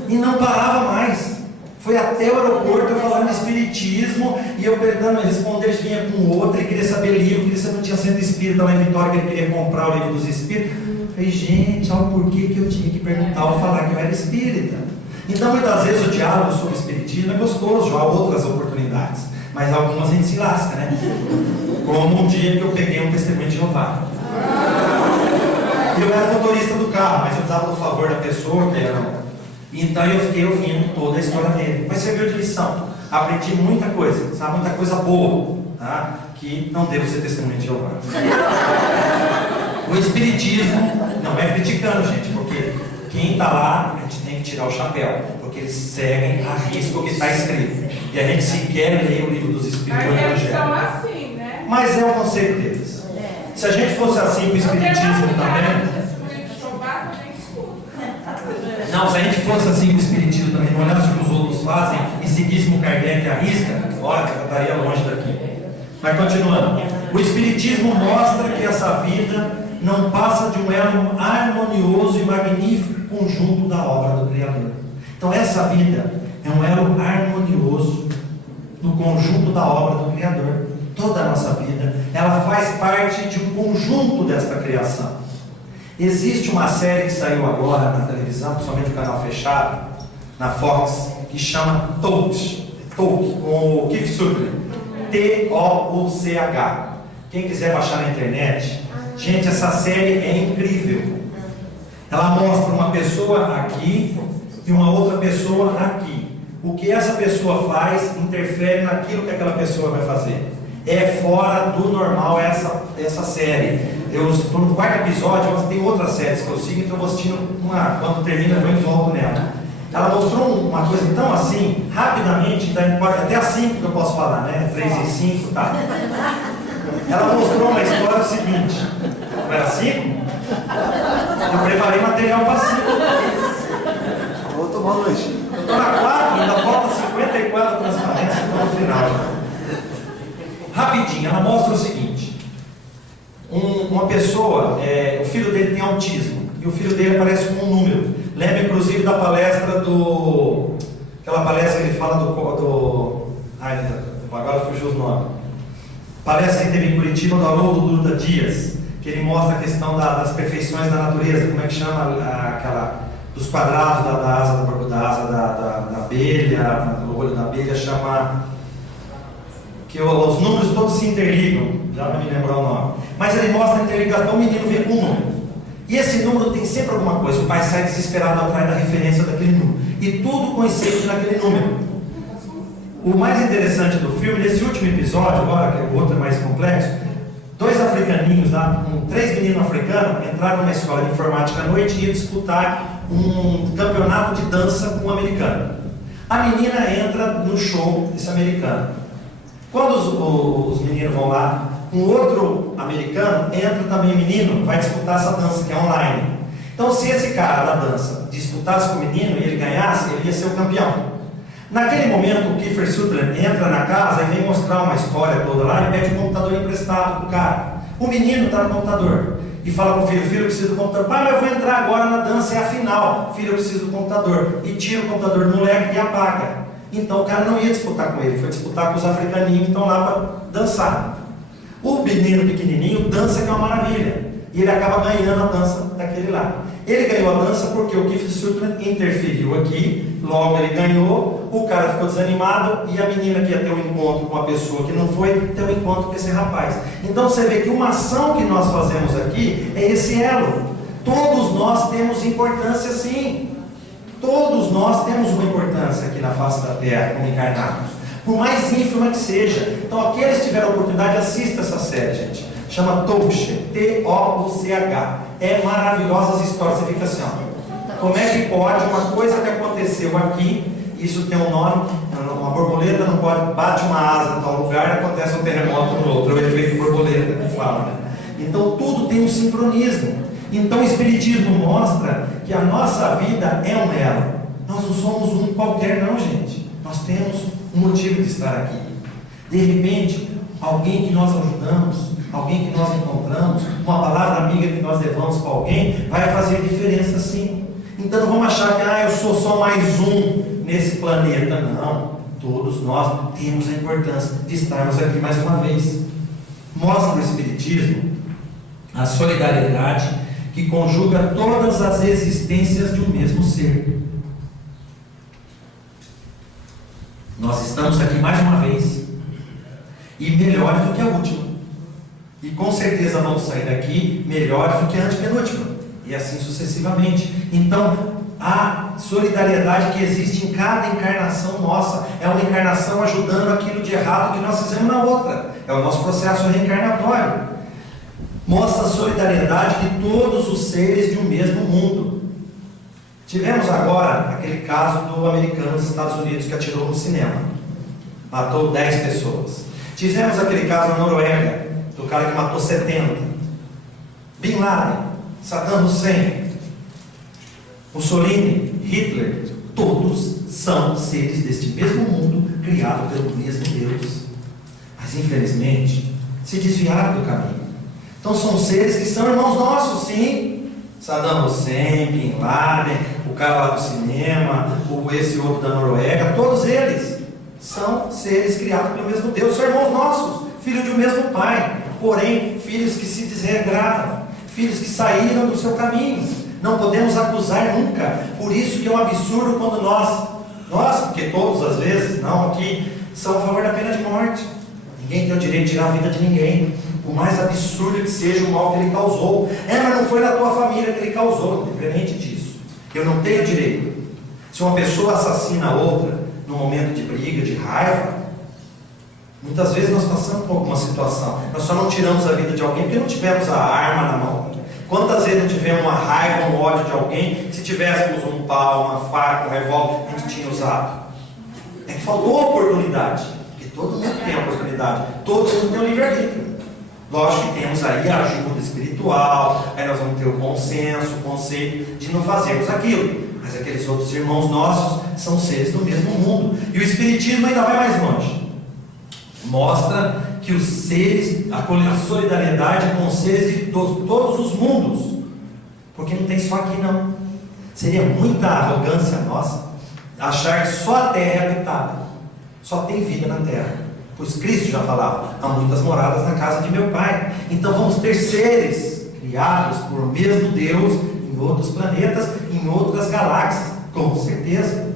e não parava mais. Foi até o aeroporto, eu falando de espiritismo, e eu tentando responder, vinha com outro, ele queria saber livro, queria saber se não tinha centro espírita lá em Vitória, que ele queria comprar o livro dos espíritos. Eu falei: gente, olha o porquê que eu tinha que perguntar ou falar que eu era espírita. Então muitas vezes o diálogo sobre espiritismo é gostoso, há outras oportunidades, mas algumas a gente se lasca, né? Como um dia que eu peguei um testemunho de Jeová. Eu era motorista do carro, mas eu precisava do favor da pessoa que era. Então eu fiquei ouvindo toda a história dele. Mas serviu de lição. Aprendi muita coisa, sabe? Muita coisa boa, tá? Que não devo ser testemunho de Jeová. O espiritismo não é criticando, gente, porque quem está lá, a gente tem que tirar o chapéu, porque eles seguem a risco o que está escrito. E a gente sequer lê o livro dos espíritos do Mas eles Evangelho. são assim, né? Mas é o conceito deles. Se a gente fosse assim com o espiritismo também. Não, se a gente fosse assim com o espiritismo também, não olhasse o que os outros fazem e conhecidíssimo Kardec arrisca, olha, eu estaria longe daqui. Mas continuando, o Espiritismo mostra que essa vida não passa de um elo harmonioso e magnífico conjunto da obra do Criador. Então essa vida é um elo harmonioso do conjunto da obra do Criador. Toda a nossa vida, ela faz parte de um conjunto desta criação. Existe uma série que saiu agora na televisão, principalmente no canal fechado, na Fox, que chama Touch, com o Keith Sutherland, Touch. Quem quiser baixar na internet, gente, essa série é incrível. Ela mostra uma pessoa aqui e uma outra pessoa aqui. O que essa pessoa faz interfere naquilo que aquela pessoa vai fazer. É fora do normal essa série. Eu estou no quarto episódio, mas tem outras séries que eu sigo, então eu vou assistindo quando termina eu vou e volto nela. Ela mostrou uma coisa tão assim, rapidamente, até as 5 que eu posso falar, né? 3 e 5, tá? Ela mostrou uma história seguinte. Não era 5? Eu preparei material para 5. Vou tomar um lanche. Eu estou na 4, ainda falta 54 transparências no final. Rapidinho, ela mostra o seguinte. Uma pessoa, o filho dele tem autismo, e o filho dele aparece com um número. Lembra inclusive da palestra aquela palestra que ele fala agora fugiu os nomes. Palestra que teve em Curitiba do Haroldo Dutra Dias, que ele mostra a questão das perfeições da natureza, como é que chama dos quadrados da asa da abelha, do olho da abelha, chama que os números todos se interligam, já não me lembrar o nome. Mas ele mostra a interligação, o menino vem com um número. E esse número tem sempre alguma coisa, o pai sai desesperado atrás da referência daquele número. E tudo coincide naquele número. O mais interessante do filme, nesse último episódio, agora que o outro é mais complexo, 2 africaninhos lá, 3 meninos africanos, entraram numa escola de informática à noite e iam disputar um campeonato de dança com um americano. A menina entra no show desse americano. Quando os meninos vão lá, um outro americano entra também, menino, vai disputar essa dança que é online. Então, se esse cara da dança disputasse com o menino e ele ganhasse, ele ia ser o campeão. Naquele momento, o Kiefer Sutherland entra na casa e vem mostrar uma história toda lá e pede um computador emprestado pro cara. O menino está no computador e fala pro filho: filho, eu preciso do computador. Pai, mas eu vou entrar agora na dança, é a final. Filho, eu preciso do computador. E tira o computador do moleque e apaga. Então o cara não ia disputar com ele, foi disputar com os africaninhos que estão lá para dançar. O menino pequenininho dança, que é uma maravilha, e ele acaba ganhando a dança daquele lá. Ele ganhou a dança porque o Keith Sutherland interferiu aqui, logo ele ganhou, o cara ficou desanimado e a menina que ia ter um encontro com a pessoa que não foi, ter um encontro com esse rapaz. Então você vê que uma ação que nós fazemos aqui é esse elo. Todos nós temos importância, sim. Todos nós temos uma importância aqui na face da Terra, como encarnados, por mais ínfima que seja. Então aqueles que tiveram a oportunidade, assistam essa série, gente. Chama Touch, Touch. É maravilhosa as histórias. Você fica assim, ó, como é que pode uma coisa que aconteceu aqui, isso tem um nome, uma borboleta não pode, bate uma asa em tal lugar e acontece um terremoto no outro, é o efeito borboleta que fala, né? Então tudo tem um sincronismo. Então o Espiritismo mostra que a nossa vida é um elo. Nós não somos um qualquer não, gente. Nós temos um motivo de estar aqui. De repente, alguém que nós ajudamos, alguém que nós encontramos, uma palavra amiga que nós levamos para alguém, vai fazer diferença, sim. Então não vamos achar que eu sou só mais um nesse planeta. Não. Todos nós temos a importância de estarmos aqui mais uma vez. Mostra o Espiritismo a solidariedade que conjuga todas as existências de um mesmo ser. Nós estamos aqui mais uma vez, e melhores do que a última, e com certeza vamos sair daqui melhores do que a antepenúltima, e assim sucessivamente. Então a solidariedade que existe em cada encarnação nossa é uma encarnação ajudando aquilo de errado que nós fizemos na outra. É o nosso processo reencarnatório. Mostra a solidariedade de todos os seres de um mesmo mundo. Tivemos agora aquele caso do americano dos Estados Unidos que atirou no cinema, matou 10 pessoas. Tivemos aquele caso na Noruega, do cara que matou 70. Bin Laden, Saddam Hussein, Mussolini, Hitler, todos são seres deste mesmo mundo, criados pelo mesmo Deus. Mas infelizmente, se desviaram do caminho. Então são seres que são irmãos nossos, sim. Saddam Hussein, Bin Laden, o cara lá do cinema, esse outro da Noruega, todos eles são seres criados pelo mesmo Deus, são irmãos nossos, filhos de um mesmo pai, porém filhos que se desregraram, filhos que saíram do seu caminho. Não podemos acusar nunca. Por isso que é um absurdo quando nós, porque todos às vezes, não aqui, são a favor da pena de morte. Ninguém tem o direito de tirar a vida de ninguém, por mais absurdo que seja o mal que ele causou. Mas não foi na tua família que ele causou, diferente disso. Eu não tenho direito. Se uma pessoa assassina a outra num momento de briga, de raiva, muitas vezes nós passamos por alguma situação, nós só não tiramos a vida de alguém porque não tivemos a arma na mão. Quantas vezes não tivemos uma raiva, um ódio de alguém, se tivéssemos um pau, uma faca, um revólver, a gente tinha usado? É que faltou oportunidade, porque todo mundo tem oportunidade, todo mundo tem o livre-arbítrio. Lógico que temos aí a ajuda espiritual, aí nós vamos ter o bom senso, o conceito de não fazermos aquilo. Mas aqueles outros irmãos nossos são seres do mesmo mundo. E o Espiritismo ainda vai mais longe. Mostra que os seres, a solidariedade com os seres de todos os mundos. Porque não tem só aqui não. Seria muita arrogância nossa achar que só a Terra é habitada. Só tem vida na Terra. Pois Cristo já falava, há muitas moradas na casa de meu Pai. Então vamos ter seres criados por mesmo Deus em outros planetas, em outras galáxias, com certeza.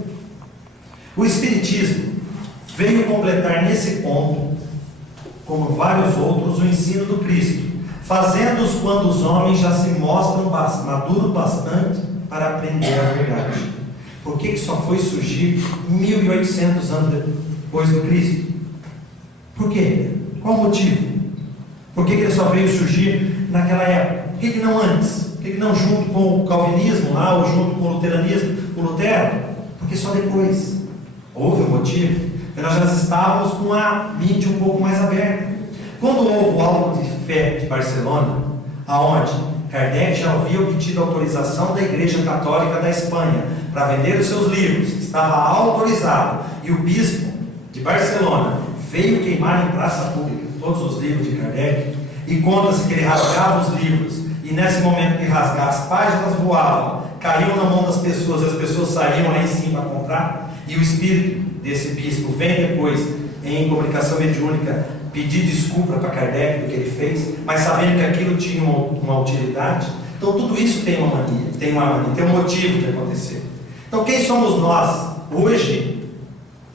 O Espiritismo veio completar nesse ponto, como vários outros, o ensino do Cristo, fazendo-os quando os homens já se mostram maduros bastante para aprender a verdade. Por que só foi surgir 1800 anos depois do Cristo? Por quê? Qual o motivo? Por que ele só veio surgir naquela época? Por que não antes? Por que não junto com o calvinismo lá, ou junto com o luteranismo, o Lutero? Porque só depois. Houve um motivo. Nós já estávamos com a mente um pouco mais aberta. Quando houve o Auto de Fé de Barcelona, aonde Kardec já havia obtido autorização da Igreja Católica da Espanha para vender os seus livros, estava autorizado, e o bispo de Barcelona veio queimar em praça pública todos os livros de Kardec, e conta-se que ele rasgava os livros, e nesse momento que rasgava, as páginas voavam, caíam na mão das pessoas, e as pessoas saíam lá em cima a comprar, e o espírito desse bispo vem depois, em comunicação mediúnica, pedir desculpa para Kardec do que ele fez, mas sabendo que aquilo tinha uma utilidade. Então tudo isso tem uma mania, tem um motivo de acontecer. Então quem somos nós hoje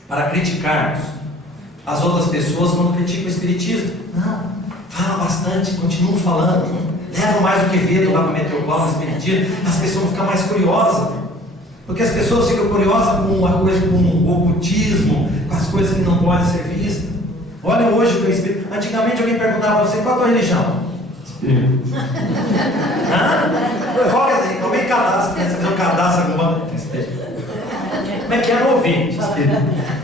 para criticarmos as outras pessoas quando criticam o Espiritismo? Não, fala bastante, continuam falando, levam mais do que Quevedo lá para meter o pau no Espiritismo, as pessoas vão ficar mais curiosas, porque as pessoas ficam curiosas com uma coisa, com o ocultismo, com as coisas que não podem ser vistas. Olha hoje o que é Espírito. Antigamente alguém perguntava para você, qual a tua religião? Espírito. Qual é? Como é que cadastra? Você faz um cadastro alguma Espírito. Como é que é no ouvinte? Espírito.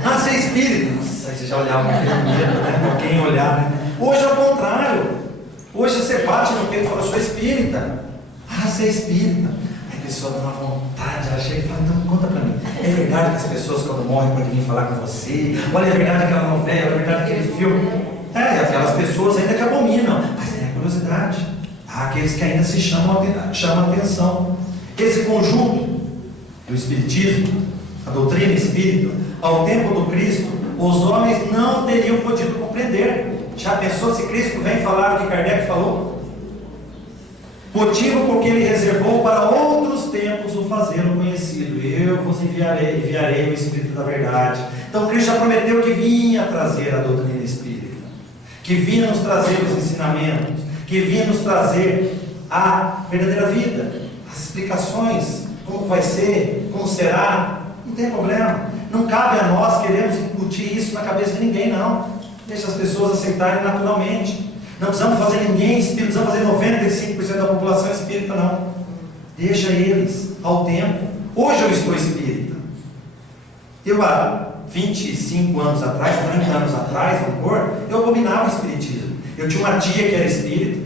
Ah, você é espírito. Nossa, aí você já olhava com aquele medo, né? Alguém olhar, né? Hoje é o contrário. Hoje você bate no peito e fala, eu sou espírita. Ah, você é espírita. Aí a pessoa dá uma vontade, ela chega e fala, então conta pra mim. É verdade que as pessoas quando morrem podem vir falar com você? Olha, é verdade aquela novela, é verdade aquele filme. Aquelas pessoas ainda que abominam. Mas tem a curiosidade. Há aqueles que ainda se chamam a atenção. Esse conjunto do Espiritismo, a doutrina espírita, ao tempo do Cristo, os homens não teriam podido compreender. Já pensou se Cristo vem falar o que Kardec falou? Motivo porque ele reservou para outros tempos o fazê-lo conhecido. Eu vos enviarei o Espírito da verdade. Então Cristo já prometeu que vinha trazer a doutrina espírita, que vinha nos trazer os ensinamentos, que vinha nos trazer a verdadeira vida, as explicações, como vai ser, como será. Não tem problema. Não cabe a nós queremos incutir isso na cabeça de ninguém, não. Deixa as pessoas aceitarem naturalmente. Não precisamos fazer ninguém espírita, não precisamos fazer 95% da população espírita, não. Deixa eles ao tempo. Hoje eu estou espírita. Eu há 25 anos atrás, 30 anos atrás, eu abominava o espiritismo. Eu tinha uma tia que era espírita.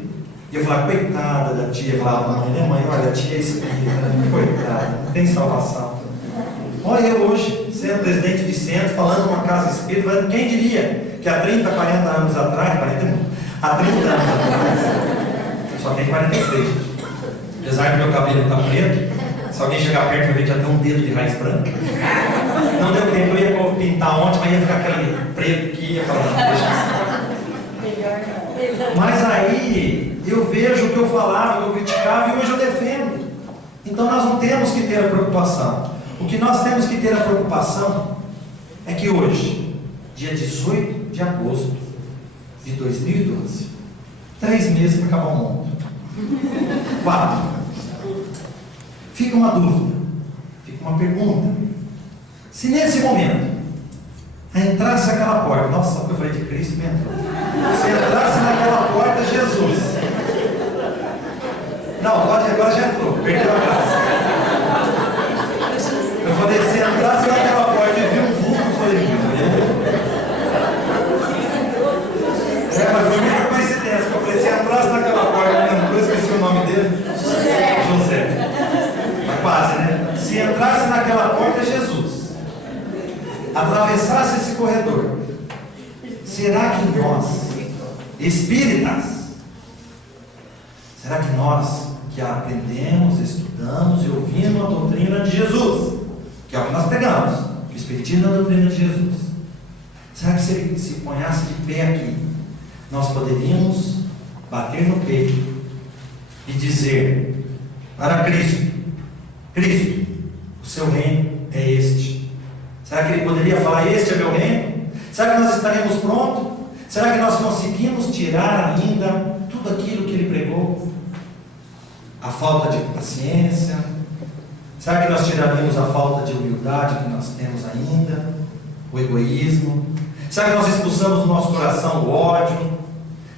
E eu falava, coitada da tia. Eu falava, mãe, olha, a tia é espírita. Coitada, não tem salvação. Olha eu hoje, sendo presidente de centro, falando numa casa espírita, falando, quem diria que há 30, 40 anos atrás, 40 não, há 30 anos atrás, só tem 43, apesar do meu cabelo estar preto, se alguém chegar perto vai ver que já tem um dedo de raiz branca. Não deu tempo, eu ia pintar ontem, mas ia ficar aquele preto que ia falar, deixa assim. Mas aí eu vejo o que eu falava, o que eu criticava e hoje eu defendo. Então nós não temos que ter a preocupação. O que nós temos que ter a preocupação é que hoje, dia 18 de agosto de 2012, 3 meses para acabar o mundo. 4. Fica uma dúvida, fica uma pergunta. Se nesse momento entrasse aquela porta, nossa, o que eu falei de Cristo me entrou. Se entrasse naquela porta, Jesus. Não, pode, agora já entrou, perdeu a graça. Eu falei, se entrasse naquela porta e viu um vulto, eu falei, mas foi muita coincidência. Eu falei, se entrasse naquela porta, eu esqueci o nome dele. José. Mas quase, né? Se entrasse naquela porta, Jesus. Atravessasse esse corredor. Será que nós, espíritas, será que nós que aprendemos, estudamos e ouvimos a doutrina de Jesus, que é o que nós pegamos, o Espiritismo é a doutrina de Jesus, será que se ele se ponhasse de pé aqui, nós poderíamos bater no peito e dizer para Cristo, Cristo, o seu reino é este? Será que ele poderia falar, este é meu reino? Será que nós estaremos prontos? Será que nós conseguimos tirar ainda tudo aquilo que ele pregou? A falta de paciência? Será que nós tiraríamos a falta de humildade que nós temos ainda? O egoísmo? Será que nós expulsamos do nosso coração o ódio?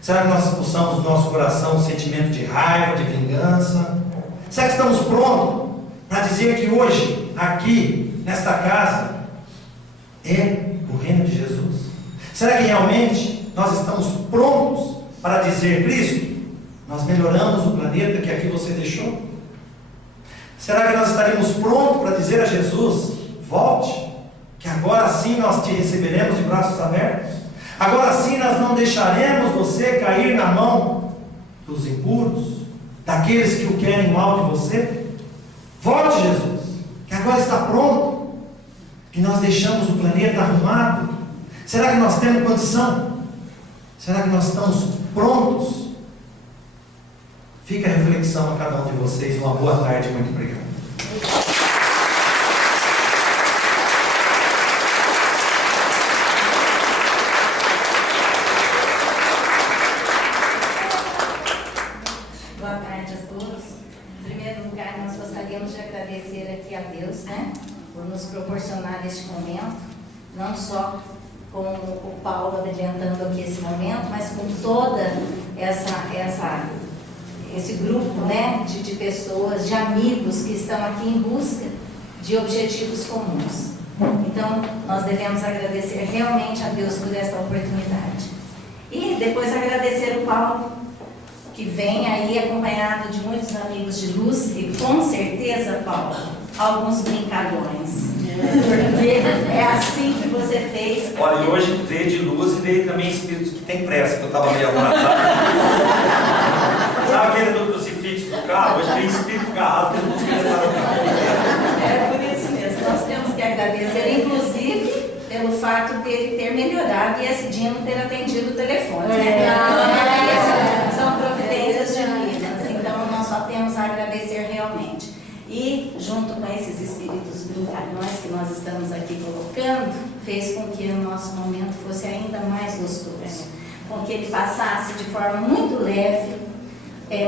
Será que nós expulsamos do nosso coração o sentimento de raiva, de vingança? Será que estamos prontos para dizer que hoje, aqui, nesta casa, é o reino de Jesus? Será que realmente nós estamos prontos para dizer, Cristo, nós melhoramos o planeta que aqui você deixou? Será que nós estaremos prontos para dizer a Jesus, volte, que agora sim nós te receberemos de braços abertos? Agora sim nós não deixaremos você cair na mão dos impuros, daqueles que o querem mal de você? Volte, Jesus, que agora está pronto, que nós deixamos o planeta arrumado. Será que nós temos condição? Será que nós estamos prontos? Fica a reflexão a cada um de vocês. Uma boa tarde, muito obrigado. Boa tarde a todos. Em primeiro lugar, nós gostaríamos de agradecer aqui a Deus, né, por nos proporcionar este momento, não só com o Paulo abrilhantando aqui esse momento, mas com toda esse grupo, né, de pessoas, de amigos que estão aqui em busca de objetivos comuns. Então, nós devemos agradecer realmente a Deus por esta oportunidade. E depois agradecer o Paulo, que vem aí acompanhado de muitos amigos de luz, e com certeza, Paulo, alguns brincalhões. Porque é assim que você fez. Olha, e hoje veio de luz e veio também espíritos que tem pressa, que eu estava meio atrasado. Sabe aquele do crucifixo do carro? Hoje veio espírito agarrado, que não conseguia estar no carro. É por isso mesmo. Nós temos que agradecer, inclusive, pelo fato dele ter melhorado e esse dia não ter atendido o telefone. São providências divinas. Então, nós só temos a agradecer realmente. E, junto com esses espíritos brincalhões que nós estamos aqui colocando, fez com que o nosso momento fosse ainda mais gostoso. Com que ele passasse de forma muito leve,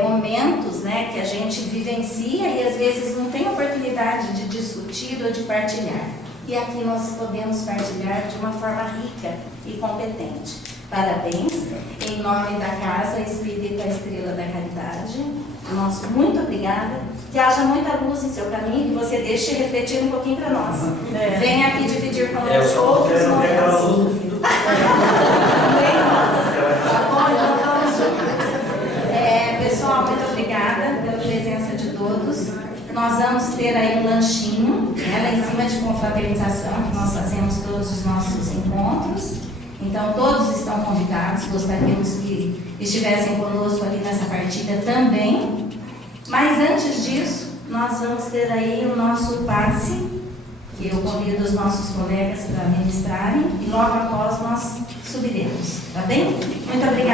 momentos, né, que a gente vivencia e às vezes não tem oportunidade de discutir ou de partilhar. E aqui nós podemos partilhar de uma forma rica e competente. Parabéns, em nome da Casa Espírita Estrela da Caridade. Nosso muito obrigada. Que haja muita luz em seu caminho, que você deixe refletir um pouquinho para nós. Venha aqui dividir conosco outros momentos. Também nós. Tá bom? Então vamos juntos. Pessoal, muito obrigada pela presença de todos. Nós vamos ter aí um lanchinho, né, lá em cima. cima de confraternização que nós fazemos todos os nossos encontros. Então, todos estão convidados, gostaríamos que estivessem conosco ali nessa partida também. Mas antes disso, nós vamos ter aí o nosso passe, que eu convido os nossos colegas para ministrarem, e logo após nós subiremos, tá bem? Muito obrigada.